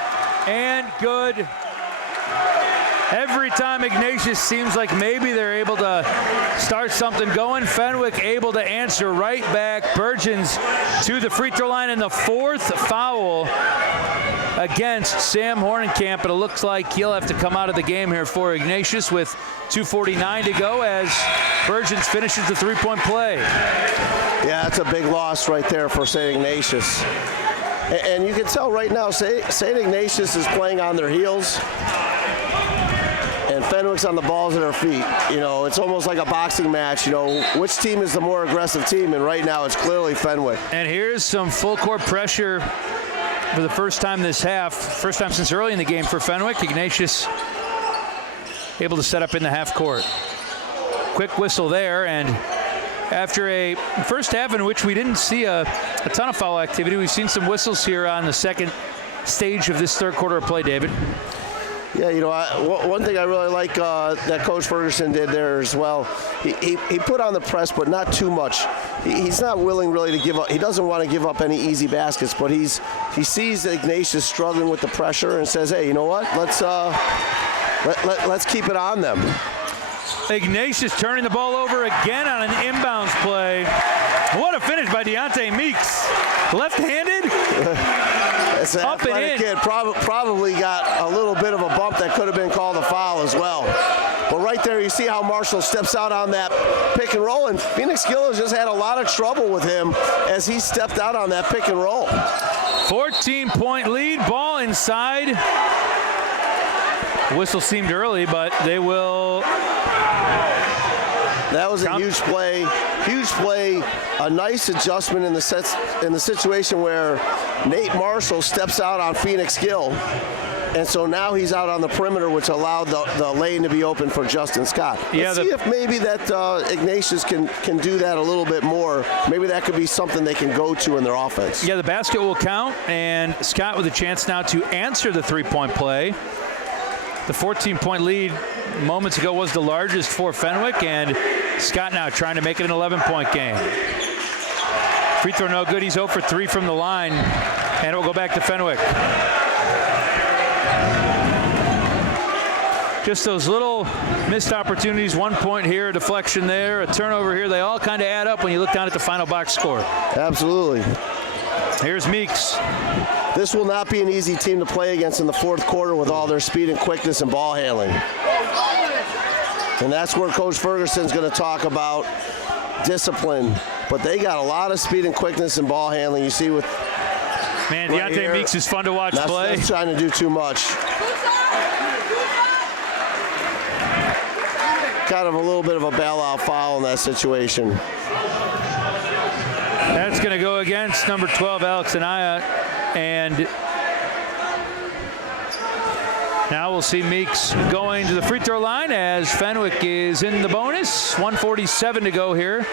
and good. Every time Ignatius seems like maybe they're able to start something going, Fenwick able to answer right back. Burgeons to the free throw line, and the fourth foul against Sam Horenkamp. But it looks like he'll have to come out of the game here for Ignatius with 2:49 to go as Burgeons finishes the three-point play. Yeah, that's a big loss right there for St. Ignatius. And you can tell right now, St. Ignatius is playing on their heels, and Fenwick's on the balls of their feet. You know, it's almost like a boxing match. You know, which team is the more aggressive team? And right now, it's clearly Fenwick. And here's some full court pressure for the first time this half. First time since early in the game for Fenwick. Ignatius able to set up in the half court. Quick whistle there, and after a first half in which we didn't see a ton of foul activity, we've seen some whistles here on the second stage of this third quarter of play, David. Yeah, you know, one thing I really like that Coach Ferguson did there as well, he put on the press, but not too much. He's not willing really to give up. He doesn't want to give up any easy baskets, but he sees Ignatius struggling with the pressure and says, hey, you know what, let's keep it on them. Ignatius turning the ball over again on an inbounds play. What a finish by Deontay Meeks. Left-handed. It's an athletic kid. Probably got a little bit of a bump that could have been called a foul as well. But right there, you see how Marshall steps out on that pick and roll, and Phoenix Gill has just had a lot of trouble with him as he stepped out on that pick and roll. 14-point lead, ball inside. Whistle seemed early, but they will. That was a huge play, a nice adjustment in the situation where Nate Marshall steps out on Phoenix Gill, and so now he's out on the perimeter, which allowed the lane to be open for Justin Scott. Let's see if maybe that Ignatius can do that a little bit more. Maybe that could be something they can go to in their offense. Yeah, the basket will count, and Scott with a chance now to answer the three-point play. The 14-point lead moments ago was the largest for Fenwick, and Scott now trying to make it an 11-point game. Free throw no good. He's 0 for 3 from the line, and it will go back to Fenwick. Just those little missed opportunities, 1 point here, a deflection there, a turnover here, they all kind of add up when you look down at the final box score. Absolutely. Here's Meeks. This will not be an easy team to play against in the fourth quarter with all their speed and quickness and ball handling. And that's where Coach Ferguson's going to talk about discipline. But they got a lot of speed and quickness and ball handling. You see with Man, Deontay Meeks is fun to watch play. That's trying to do too much. Kind of a little bit of a bailout foul in that situation. That's going to go against number 12, Alex Anaya. And now we'll see Meeks going to the free throw line as Fenwick is in the bonus. 1:47 to go here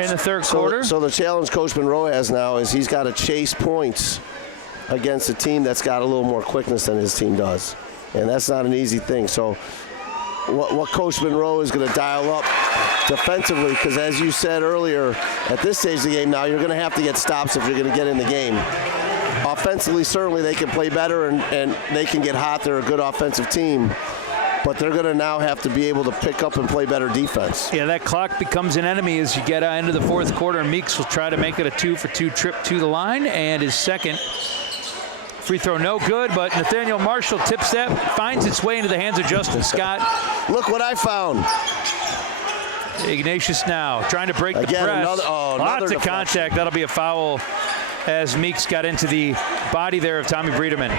in the third quarter. So the challenge Coach Monroe has now is he's got to chase points against a team that's got a little more quickness than his team does. And that's not an easy thing. So what Coach Monroe is going to dial up defensively, because as you said earlier, at this stage of the game now, you're going to have to get stops if you're going to get in the game. Offensively, certainly they can play better and they can get hot. They're a good offensive team. But they're going to now have to be able to pick up and play better defense. Yeah, that clock becomes an enemy as you get into the fourth quarter. Meeks will try to make it a 2-for-2 trip to the line, and his second free throw no good, but Nathaniel Marshall tips that, finds its way into the hands of Justin Scott. Look what I found. Ignatius now trying to break the press. Lots of contact. That'll be a foul as Meeks got into the body there of Tommy Breedeman.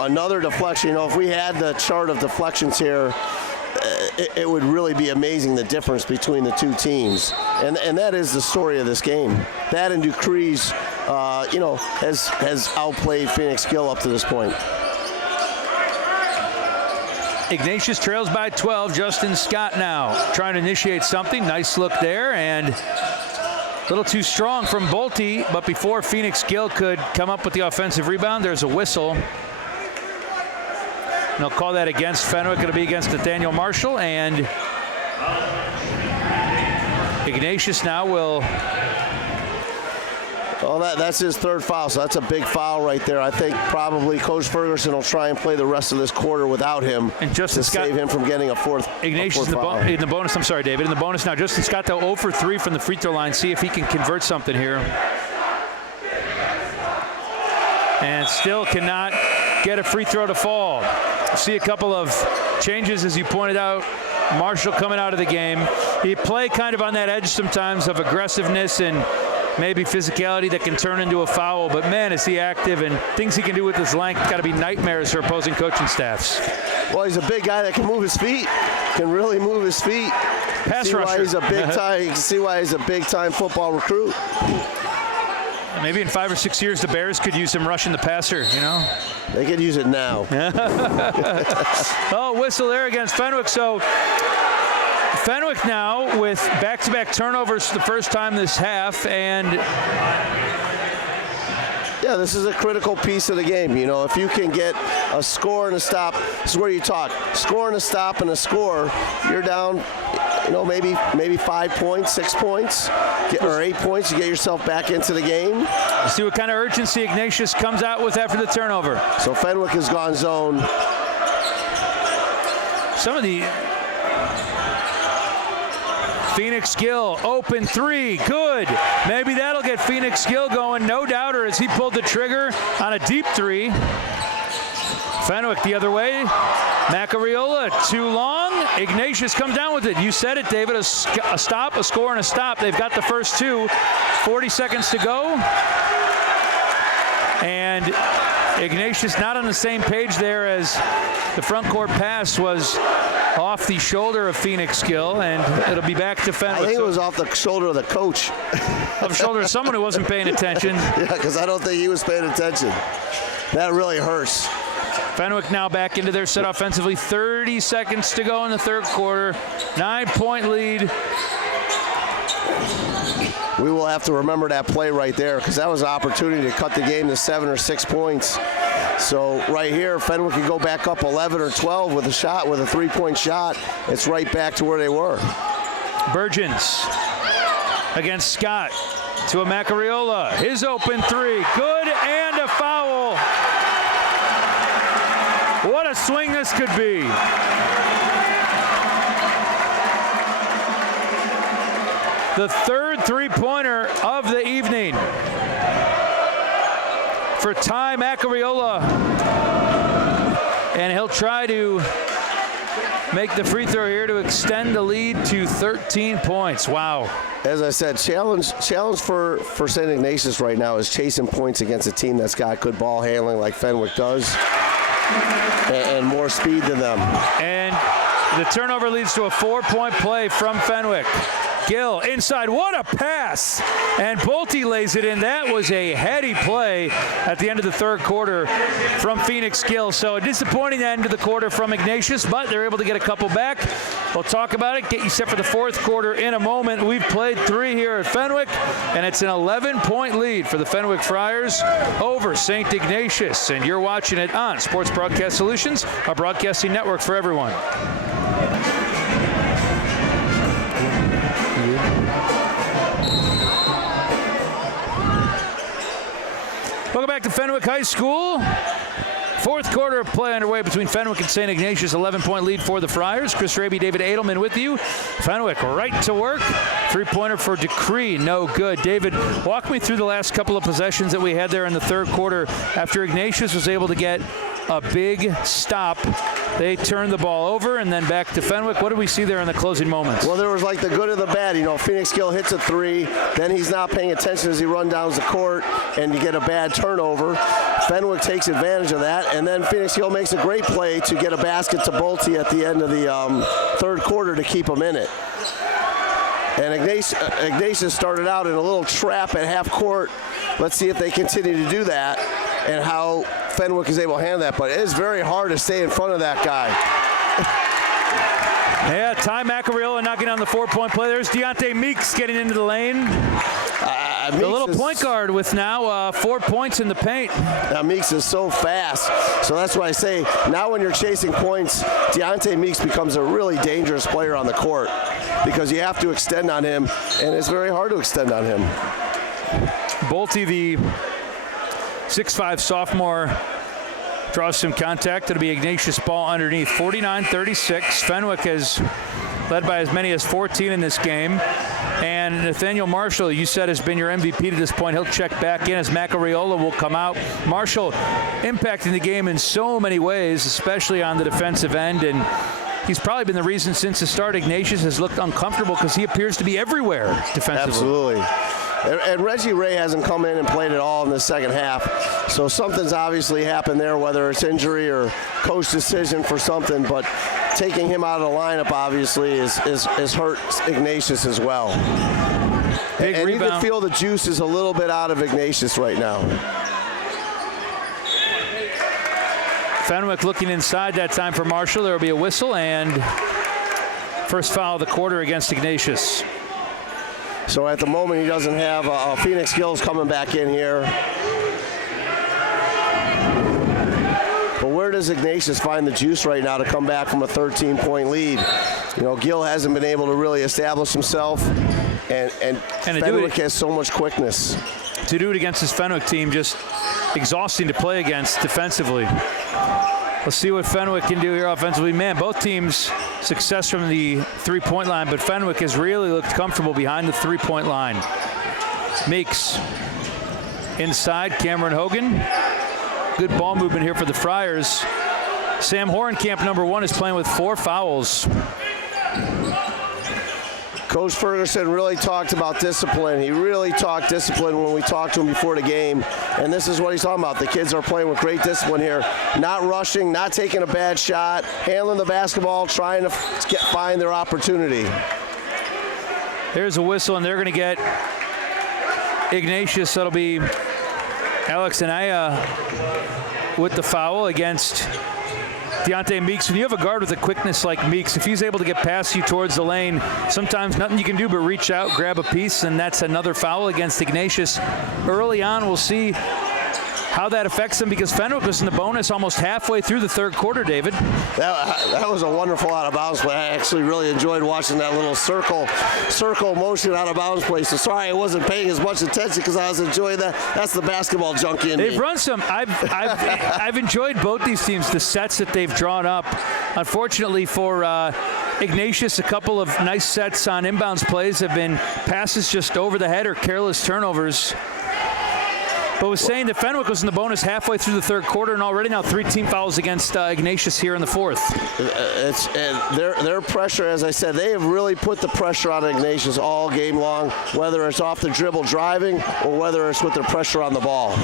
Another deflection. You know, if we had the chart of deflections here, it would really be amazing the difference between the two teams. And that is the story of this game. That and Ducree's, has outplayed Phoenix Gill up to this point. Ignatius trails by 12. Justin Scott now trying to initiate something. Nice look there, and a little too strong from Bolte, but before Phoenix Gill could come up with the offensive rebound, there's a whistle. And they'll call that against Fenwick. It'll be against Nathaniel Marshall, and Ignatius now will. Well, that's his third foul, so that's a big foul right there. I think probably Coach Ferguson will try and play the rest of this quarter without him and Justin to Scott, save him from getting a fourth. Ignatius in the bonus. I'm sorry, David. In the bonus now. Justin Scott, though, 0 for 3 from the free throw line. See if he can convert something here. And still cannot get a free throw to fall. See a couple of changes, as you pointed out. Marshall coming out of the game. He play kind of on that edge sometimes of aggressiveness and maybe physicality that can turn into a foul, but man, is he active, and things he can do with his length got to be nightmares for opposing coaching staffs. Well, he's a big guy that can move his feet, can really move his feet. Pass rusher. He's a big time. You can see why he's a big time football recruit. Maybe in 5 or 6 years, the Bears could use him rushing the passer, you know? They could use it now. Oh, whistle there against Fenwick. So Fenwick now with back-to-back turnovers for the first time this half, and yeah, this is a critical piece of the game. You know, if you can get a score and a stop, this is where you talk. Score and a stop and a score, you're down, maybe 5 points, 6 points, or 8 points. You get yourself back into the game. See what kind of urgency Ignatius comes out with after the turnover. So Fenwick has gone zone. Some of the Phoenix Gill, open three, good. Maybe that'll get Phoenix Gill going, no doubter, as he pulled the trigger on a deep three. Fenwick the other way. Macariola, too long. Ignatius comes down with it. You said it, David, a stop, a score, and a stop. They've got the first two. 40 seconds to go. And Ignatius not on the same page there, as the front court pass was off the shoulder of Phoenix Gill, and it'll be back to Fenwick. I think it was off the shoulder of the coach. Off the shoulder of someone who wasn't paying attention. Yeah, because I don't think he was paying attention. That really hurts. Fenwick now back into their set offensively. 30 seconds to go in the third quarter. 9-point lead. We will have to remember that play right there, because that was an opportunity to cut the game to 7 or 6 points. So right here, Fenwick can go back up 11 or 12 with a shot, with a 3-point shot. It's right back to where they were. Burgeons against Scott to a Macariola. His open three, good, and a foul. What a swing this could be. The third three-pointer of the evening. for Ty Macariola. And he'll try to make the free throw here to extend the lead to 13 points. Wow. As I said, challenge for St. Ignatius right now is chasing points against a team that's got good ball handling like Fenwick does and more speed than them. And the turnover leads to a 4-point play from Fenwick. Gill inside, what a pass! And Bolte lays it in. That was a heady play at the end of the third quarter from Phoenix Gill. So a disappointing end to the quarter from Ignatius, but they're able to get a couple back. We'll talk about it, get you set for the fourth quarter in a moment. We've played 3 here at Fenwick, and it's an 11-point lead for the Fenwick Friars over St. Ignatius. And you're watching it on Sports Broadcast Solutions, a broadcasting network for everyone. Welcome back to Fenwick High School. Fourth quarter of play underway between Fenwick and St. Ignatius. 11-point lead for the Friars. Chris Raby, David Edelman with you. Fenwick right to work. Three-pointer for Decree, no good. David, walk me through the last couple of possessions that we had there in the third quarter. After Ignatius was able to get a big stop, they turned the ball over and then back to Fenwick. What did we see there in the closing moments? Well, there was like the good and the bad. You know, Phoenix Gill hits a 3, then he's not paying attention as he runs down the court, and you get a bad turnover. Fenwick takes advantage of that, and then Phoenix Gill makes a great play to get a basket to Bolte at the end of the third quarter to keep him in it. And Ignatius started out in a little trap at half court. Let's see if they continue to do that and how Fenwick is able to handle that. But it is very hard to stay in front of that guy. Yeah, Ty Macariola knocking on the 4-point play. There's Deontay Meeks getting into the lane. The little point guard with now 4 points in the paint. Meeks is so fast. So that's why I say now when you're chasing points, Deontay Meeks becomes a really dangerous player on the court because you have to extend on him, and it's very hard to extend on him. Bolte, the 6'5 sophomore, draws some contact. It'll be Ignatius ball underneath. 49-36. Fenwick has led by as many as 14 in this game. And Nathaniel Marshall, you said, has been your MVP to this point. He'll check back in as Macariola will come out. Marshall impacting the game in so many ways, especially on the defensive end. And he's probably been the reason since the start Ignatius has looked uncomfortable because he appears to be everywhere defensively. Absolutely. And Reggie Ray hasn't come in and played at all in the second half. So something's obviously happened there, whether it's injury or coach decision for something. But taking him out of the lineup obviously is hurt Ignatius as well. Big and rebound. You can feel the juice is a little bit out of Ignatius right now. Fenwick looking inside that time for Marshall. There will be a whistle and first foul of the quarter against Ignatius. So at the moment he doesn't have Phoenix Gill's coming back in here. But where does Ignatius find the juice right now to come back from a 13-point lead? You know, Gill hasn't been able to really establish himself, and Fenwick has so much quickness. To do it against this Fenwick team, just exhausting to play against defensively. Let's see what Fenwick can do here offensively. Man, both teams success from the three-point line, but Fenwick has really looked comfortable behind the three-point line. Meeks inside, Cameron Hogan. Good ball movement here for the Friars. Sam Horenkamp, number 1, is playing with 4 fouls. Coach Ferguson really talked about discipline. He really talked discipline when we talked to him before the game. And this is what he's talking about. The kids are playing with great discipline here. Not rushing, not taking a bad shot, handling the basketball, trying to find their opportunity. There's a whistle, and they're going to get Ignatius. That'll be Alex Anaya with the foul against Deontay Meeks. When you have a guard with a quickness like Meeks, if he's able to get past you towards the lane, sometimes nothing you can do but reach out, grab a piece, and that's another foul against Ignatius. Early on, we'll see how that affects them because Fenwick was in the bonus almost halfway through the third quarter, David. That was a wonderful out-of-bounds play. I actually really enjoyed watching that little circle motion out-of-bounds play. So sorry I wasn't paying as much attention because I was enjoying that. That's the basketball junkie in me. They've run some. I've enjoyed both these teams, the sets that they've drawn up. Unfortunately for Ignatius, a couple of nice sets on inbounds plays have been passes just over the head or careless turnovers. but was saying that Fenwick was in the bonus halfway through the third quarter, and already now 3 team fouls against Ignatius here in the fourth. Their pressure, as I said, they have really put the pressure on Ignatius all game long, whether it's off the dribble driving or whether it's with their pressure on the ball.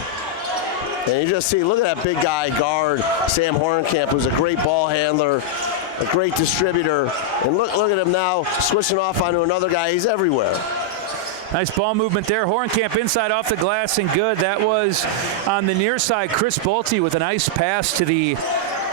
And you just see, look at that big guy guard, Sam Hornkamp, who's a great ball handler, a great distributor. And look at him now switching off onto another guy. He's everywhere. Nice ball movement there. Hornkamp inside off the glass and good. That was on the near side. Chris Bolte with a nice pass to the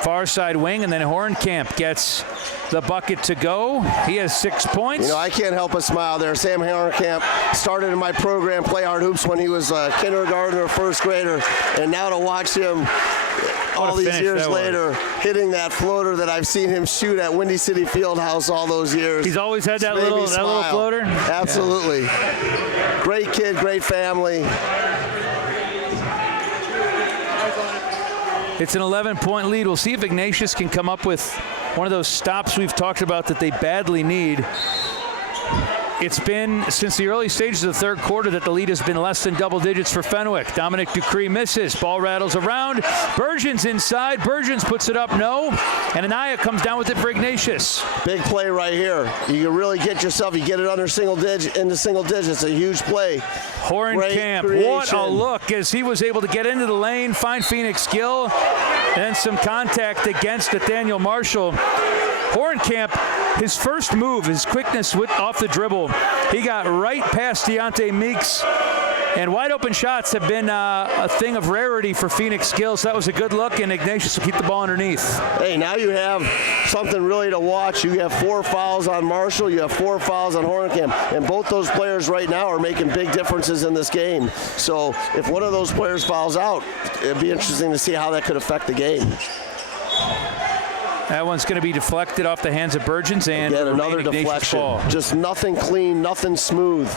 far side wing, and then Hornkamp gets the bucket to go. He has 6 points. You know, I can't help but smile there. Sam Hornkamp started in my program, Play Hard Hoops, when he was a kindergartner or first grader, and now to watch him all these years later hitting that floater that I've seen him shoot at Windy City Fieldhouse all those years. He's always had that little floater. Absolutely. Yeah. Great kid, great family. It's an 11-point lead. We'll see if Ignatius can come up with one of those stops we've talked about that they badly need. It's been since the early stages of the third quarter that the lead has been less than double digits for Fenwick. Dominic Ducree misses. Ball rattles around. Bergens inside. Bergens puts it up, no. And Anaya comes down with it for Ignatius. Big play right here. You can really get yourself, you get it under single digits. A huge play. Hornkamp, what a look as he was able to get into the lane, find Phoenix Gill, and some contact against Nathaniel Marshall. Hornkamp, his first move, his quickness off the dribble, he got right past Deontay Meeks, and wide open shots have been a thing of rarity for Phoenix Gill, so that was a good look, and Ignatius will keep the ball underneath. Hey, now you have something really to watch. You have 4 fouls on Marshall, you have 4 fouls on Hornkamp, and both those players right now are making big differences in this game. So if one of those players fouls out, it'd be interesting to see how that could affect the game. That one's going to be deflected off the hands of Bergens, and again, another deflection. Ball. Just nothing clean, nothing smooth.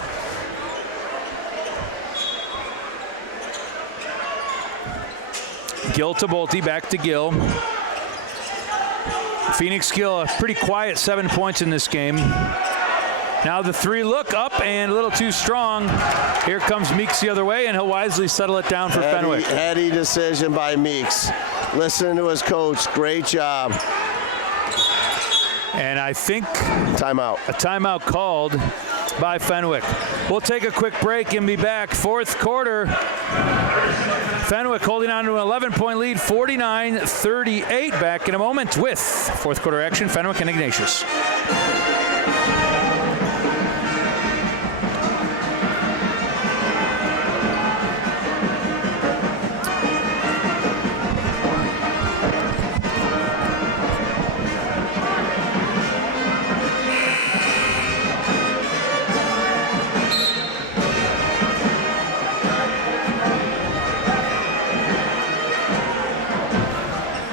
Gill to Bolte, back to Gill. Phoenix Gill, a pretty quiet 7 points in this game. Now the 3 look up and a little too strong. Here comes Meeks the other way, and he'll wisely settle it down for Fenwick. Heady decision by Meeks. Listen to his coach. Great job. And I think timeout. A timeout called by Fenwick. We'll take a quick break and be back. Fourth quarter. Fenwick holding on to an 11-point lead, 49-38. Back in a moment with fourth quarter action, Fenwick and Ignatius.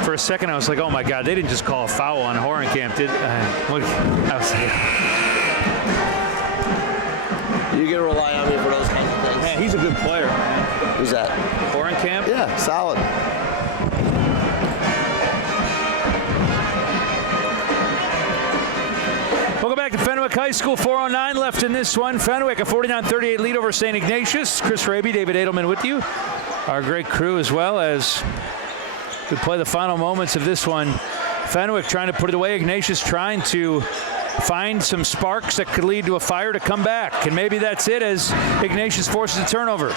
For a second, I was like, oh my God, they didn't just call a foul on Hornkamp, did I was like, you can rely on me for those kinds of things. Man, he's a good player. Man. Who's that? Hornkamp? Yeah, solid. Welcome back to Fenwick High School. 4:09 left in this one. Fenwick, a 49-38 lead over St. Ignatius. Chris Raby, David Edelman with you. Our great crew as well as we play the final moments of this one. Fenwick trying to put it away. Ignatius trying to find some sparks that could lead to a fire to come back. And maybe that's it as Ignatius forces a turnover.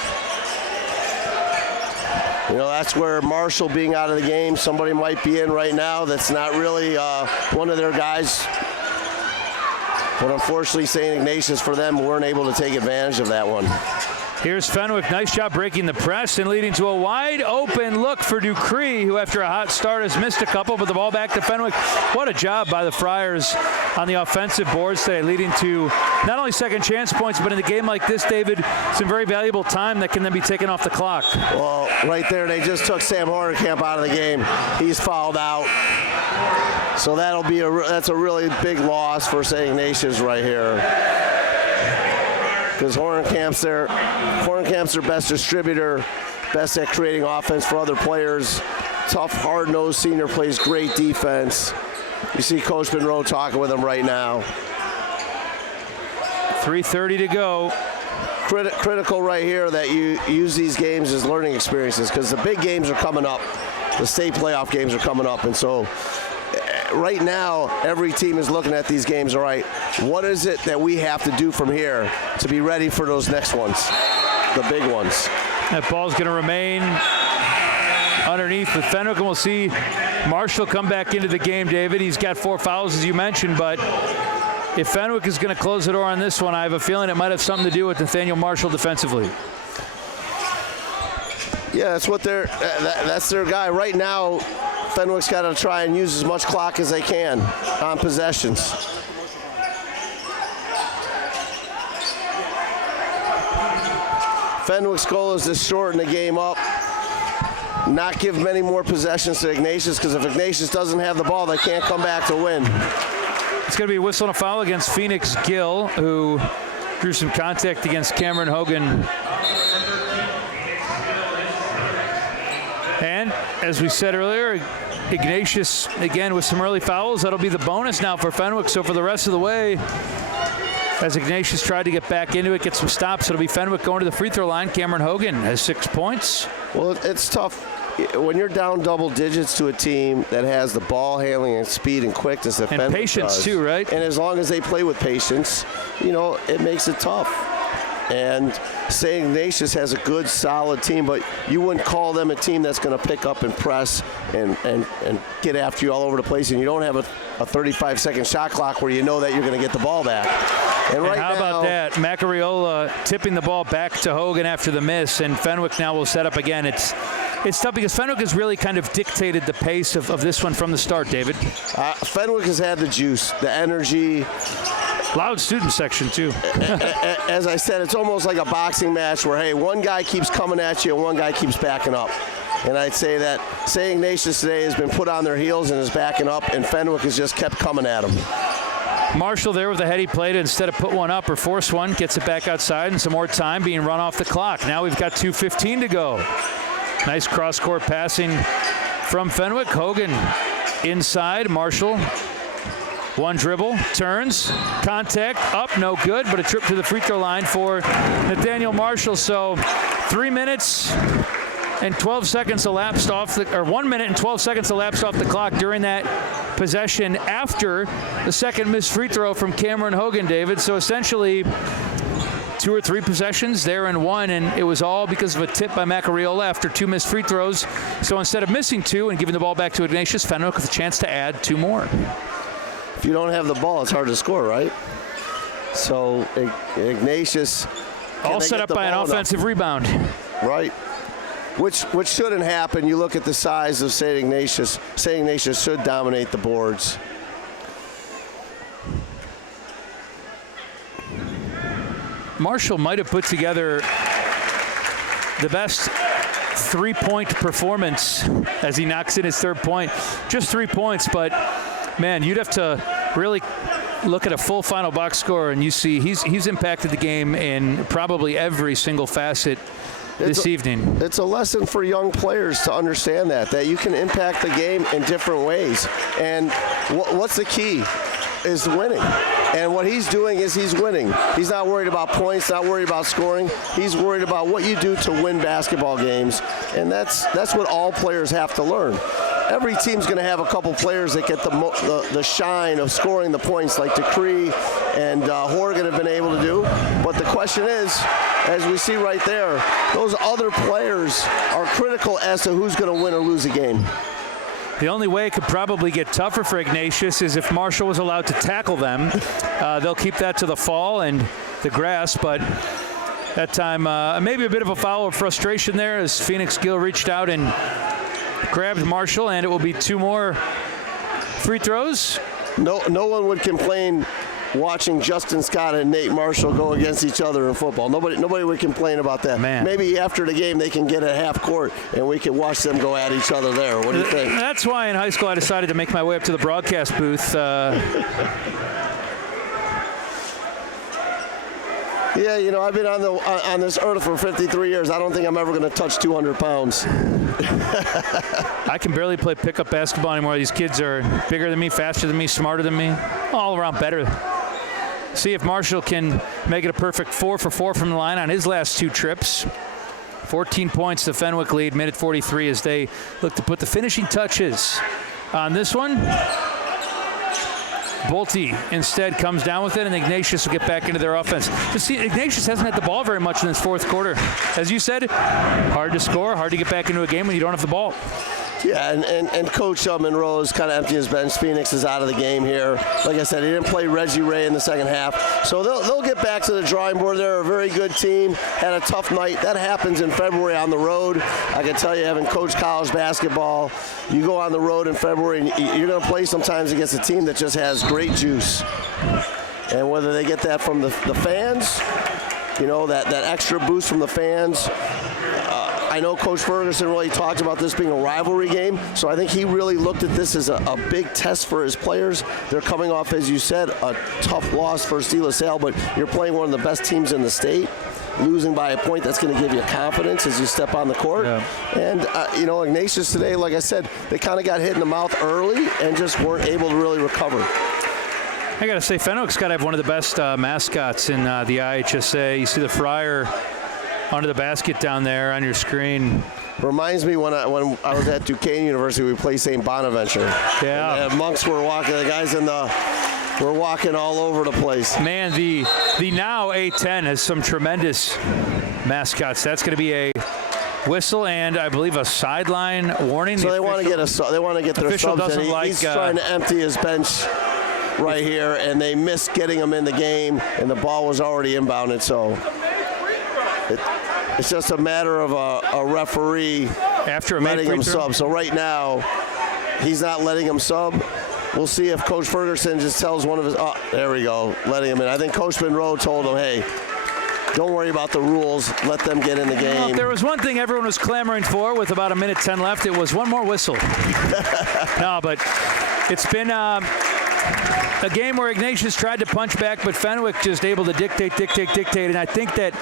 You know, that's where Marshall being out of the game, somebody might be in right now that's not really one of their guys. But unfortunately, St. Ignatius, for them, weren't able to take advantage of that one. Here's Fenwick. Nice job breaking the press and leading to a wide open look for Ducree, who after a hot start has missed a couple, but the ball back to Fenwick. What a job by the Friars on the offensive boards today, leading to not only second chance points, but in a game like this, David, some very valuable time that can then be taken off the clock. Well, right there, they just took Sam Hornkamp out of the game. He's fouled out. So that's a really big loss for St. Ignatius right here. Because Hornkamp's their best distributor, best at creating offense for other players. Tough, hard-nosed senior, plays great defense. You see Coach Monroe talking with him right now. 3:30 to go. critical right here that you use these games as learning experiences, because the big games are coming up. The state playoff games are coming up, and so right now every team is looking at these games. All right, what is it that we have to do from here to be ready for those next ones, the big ones? That ball's going to remain underneath with Fenwick, and we'll see Marshall come back into the game, David. He's got 4 fouls, as you mentioned, but if Fenwick is going to close the door on this one, I have a feeling it might have something to do with Nathaniel Marshall defensively. Yeah, that's their guy. Right now, Fenwick's got to try and use as much clock as they can on possessions. Fenwick's goal is to shorten the game up, not give many more possessions to Ignatius, because if Ignatius doesn't have the ball, they can't come back to win. It's going to be a whistle and a foul against Phoenix Gill, who drew some contact against Cameron Hogan. And as we said earlier, Ignatius, again, with some early fouls. That'll be the bonus now for Fenwick. So for the rest of the way, as Ignatius tried to get back into it, get some stops, it'll be Fenwick going to the free throw line. Cameron Hogan has 6 points. Well, it's tough when you're down double digits to a team that has the ball handling and speed and quickness that and patience does, too, right? And as long as they play with patience, it makes it tough. And St. Ignatius has a good, solid team, but you wouldn't call them a team that's going to pick up and press and get after you all over the place, and you don't have a 35-second shot clock where you know that you're going to get the ball back. And right how about that? Macariola tipping the ball back to Hogan after the miss, and Fenwick now will set up again. It's tough because Fenwick has really kind of dictated the pace of this one from the start, David. Fenwick has had the juice, the energy. Loud student section, too. As I said, it's almost like a boxing match where, hey, one guy keeps coming at you and one guy keeps backing up. And I'd say that St. Ignatius today has been put on their heels and is backing up, and Fenwick has just kept coming at him. Marshall there with a heady play to instead of put one up or force one, gets it back outside, and some more time being run off the clock. Now we've got 2:15 to go. Nice cross-court passing from Fenwick. Hogan inside. Marshall, one dribble, turns, contact, up, no good, but a trip to the free throw line for Nathaniel Marshall. So 3 minutes and 12 seconds elapsed off or 1 minute and 12 seconds elapsed off the clock during that possession after the second missed free throw from Cameron Hogan, David. So essentially 2 or 3 possessions there in one, and it was all because of a tip by Macariola after 2 missed free throws. So instead of missing 2 and giving the ball back to Ignatius, Fenwick with a chance to add 2 more. If you don't have the ball, it's hard to score, right? So Ignatius all set up by an offensive rebound. Right. Which shouldn't happen. You look at the size of St. Ignatius. St. Ignatius should dominate the boards. Marshall might have put together the best 3-point performance as he knocks in his 3rd point. Just 3 points, but man, you'd have to really look at a full final box score and you see he's impacted the game in probably every single facet this evening. It's a lesson for young players to understand that you can impact the game in different ways. And what's the key is winning. And what he's doing is he's winning. He's not worried about points, not worried about scoring. He's worried about what you do to win basketball games. And that's what all players have to learn. Every team's going to have a couple players that get the shine of scoring the points, like Decree and Horgan have been able to do. But the question is, as we see right there, those other players are critical as to who's going to win or lose a game. The only way it could probably get tougher for Ignatius is if Marshall was allowed to tackle them. They'll keep that to the fall and the grass, but that time maybe a bit of a foul of frustration there as Phoenix Gill reached out and grabbed Marshall, and it will be 2 more free throws. No one would complain watching Justin Scott and Nate Marshall go against each other in football. Nobody would complain about that. Man. Maybe after the game they can get a half court and we can watch them go at each other there. What do you think? That's why in high school I decided to make my way up to the broadcast booth. Yeah, I've been on this earth for 53 years. I don't think I'm ever going to touch 200 pounds. I can barely play pickup basketball anymore. These kids are bigger than me, faster than me, smarter than me, all around better. See if Marshall can make it a perfect 4 for 4 from the line on his last 2 trips. 14 points to Fenwick lead, minute 43 as they look to put the finishing touches on this one. Bolte instead comes down with it, and Ignatius will get back into their offense. You see, Ignatius hasn't had the ball very much in this fourth quarter. As you said, hard to score, hard to get back into a game when you don't have the ball. Yeah, and Coach Monroe is kind of empty his bench. Phoenix is out of the game here. Like I said, he didn't play Reggie Ray in the second half. So they'll get back to the drawing board. They're a very good team. Had a tough night. That happens in February on the road. I can tell you, having coached college basketball, you go on the road in February and you're going to play sometimes against a team that just has great juice. And whether they get that from the fans, you know, that extra boost from the fans. I know Coach Ferguson really talked about this being a rivalry game, so I think he really looked at this as a big test for his players. They're coming off, as you said, a tough loss for De La Salle, but you're playing one of the best teams in the state. Losing by a point, that's going to give you confidence as you step on the court. Yeah. And, you know, Ignatius today, like I said, they kind of got hit in the mouth early and just weren't able to really recover. I got to say, Fenwick's got to have one of the best mascots in the IHSA. You see the Friar under the basket down there on your screen. Reminds me when I was at Duquesne University, we played St. Bonaventure. Yeah. And the monks were walking, the guys were walking all over the place. Man, the now A10 has some tremendous mascots. That's going to be a whistle and I believe a sideline warning. So they want to get their subs in. He's trying to empty his bench right here, and they missed getting him in the game, and the ball was already inbounded. So it's just a matter of a referee letting him sub. So right now, he's not letting him sub. We'll see if Coach Ferguson just tells one of his, there we go, letting him in. I think Coach Monroe told him, hey, don't worry about the rules. Let them get in the game. Well, if there was one thing everyone was clamoring for with about 1:10 left, it was one more whistle. No, but it's been a game where Ignatius tried to punch back, but Fenwick just able to dictate. And I think that,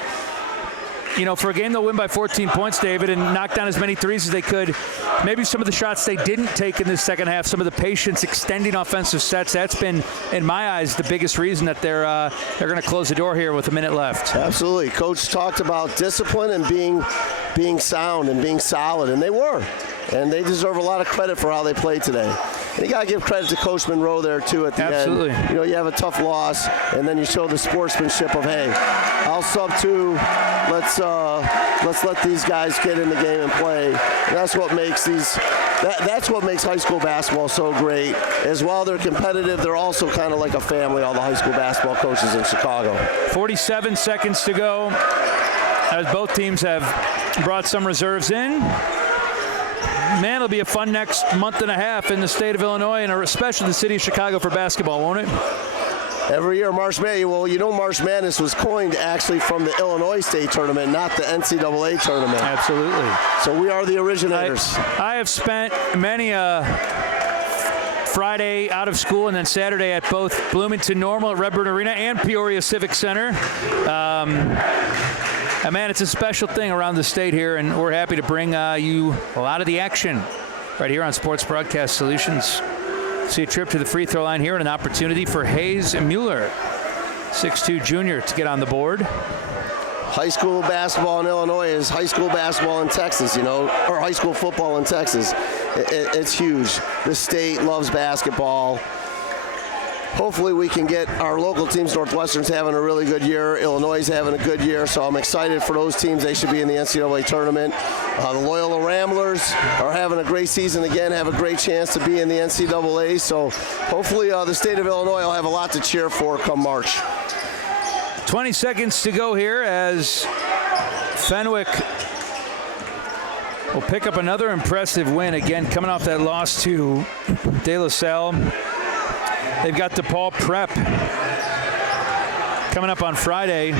you know, for a game they'll win by 14 points, David, and knock down as many threes as they could, maybe some of the shots they didn't take in the second half, some of the patience extending offensive sets, that's been, in my eyes, the biggest reason that they're going to close the door here with a minute left. Absolutely. Coach talked about discipline and being sound and being solid, and they were. And they deserve a lot of credit for how they played today. And you got to give credit to Coach Monroe there, too, at the Absolutely. end. You know, you have a tough loss, and then you show the sportsmanship of, hey, I'll sub 2. Let's let these guys get in the game and play. And that's what makes that's what makes high school basketball so great. As while they're competitive, they're also kind of like a family, all the high school basketball coaches in Chicago. 47 seconds to go, as both teams have brought some reserves in. Man, it'll be a fun next month and a half in the state of Illinois, and especially the city of Chicago for basketball, won't it? Every year, March Madness. Well, you know, March Madness was coined actually from the Illinois State Tournament, not the NCAA Tournament. Absolutely. So we are the originators. I have spent many Friday out of school and then Saturday at both Bloomington Normal at Redbird Arena and Peoria Civic Center. And man, it's a special thing around the state here, and we're happy to bring you a lot of the action right here on Sports Broadcast Solutions. See a trip to the free throw line here and an opportunity for Hayes Mueller, 6'2" junior, to get on the board. High school basketball in Illinois is high school basketball in Texas, you know, or high school football in Texas. It's huge. The state loves basketball. Hopefully we can get our local teams. Northwestern's having a really good year. Illinois is having a good year, so I'm excited for those teams. They should be in the NCAA tournament. The Loyola Ramblers are having a great season again, have a great chance to be in the NCAA. So hopefully the state of Illinois will have a lot to cheer for come March. 20 seconds to go here as Fenwick will pick up another impressive win, again coming off that loss to De La Salle. They've got DePaul Prep coming up on Friday.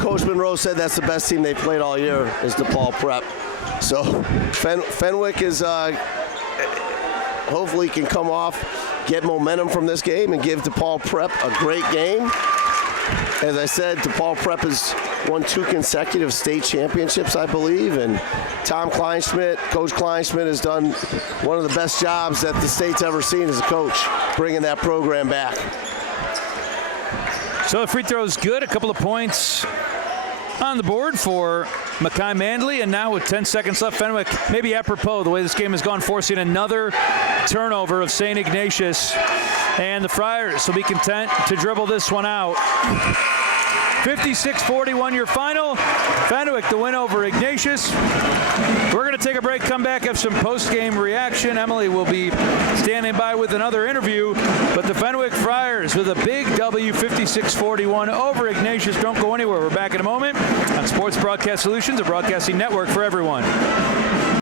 Coach Monroe said that's the best team they played all year is DePaul Prep. So Fenwick is hopefully can come off, get momentum from this game, and give DePaul Prep a great game. As I said, DePaul Prep has won 2 consecutive state championships, I believe, and Coach Kleinschmidt has done one of the best jobs that the state's ever seen as a coach, bringing that program back. So the free throw is good. A couple of points on the board for Mackay Mandley, and now with 10 seconds left, Fenwick, maybe apropos the way this game has gone, forcing another turnover of St. Ignatius, and the Friars will be content to dribble this one out. 56-41 your final. Fenwick the win over Ignatius. We're going to take a break, come back, have some post-game reaction. Emily will be standing by with another interview, but the Fenwick Friars with a big W, 56-41 over Ignatius. Don't go anywhere. We're back in a moment on Sports Broadcast Solutions, a broadcasting network for everyone.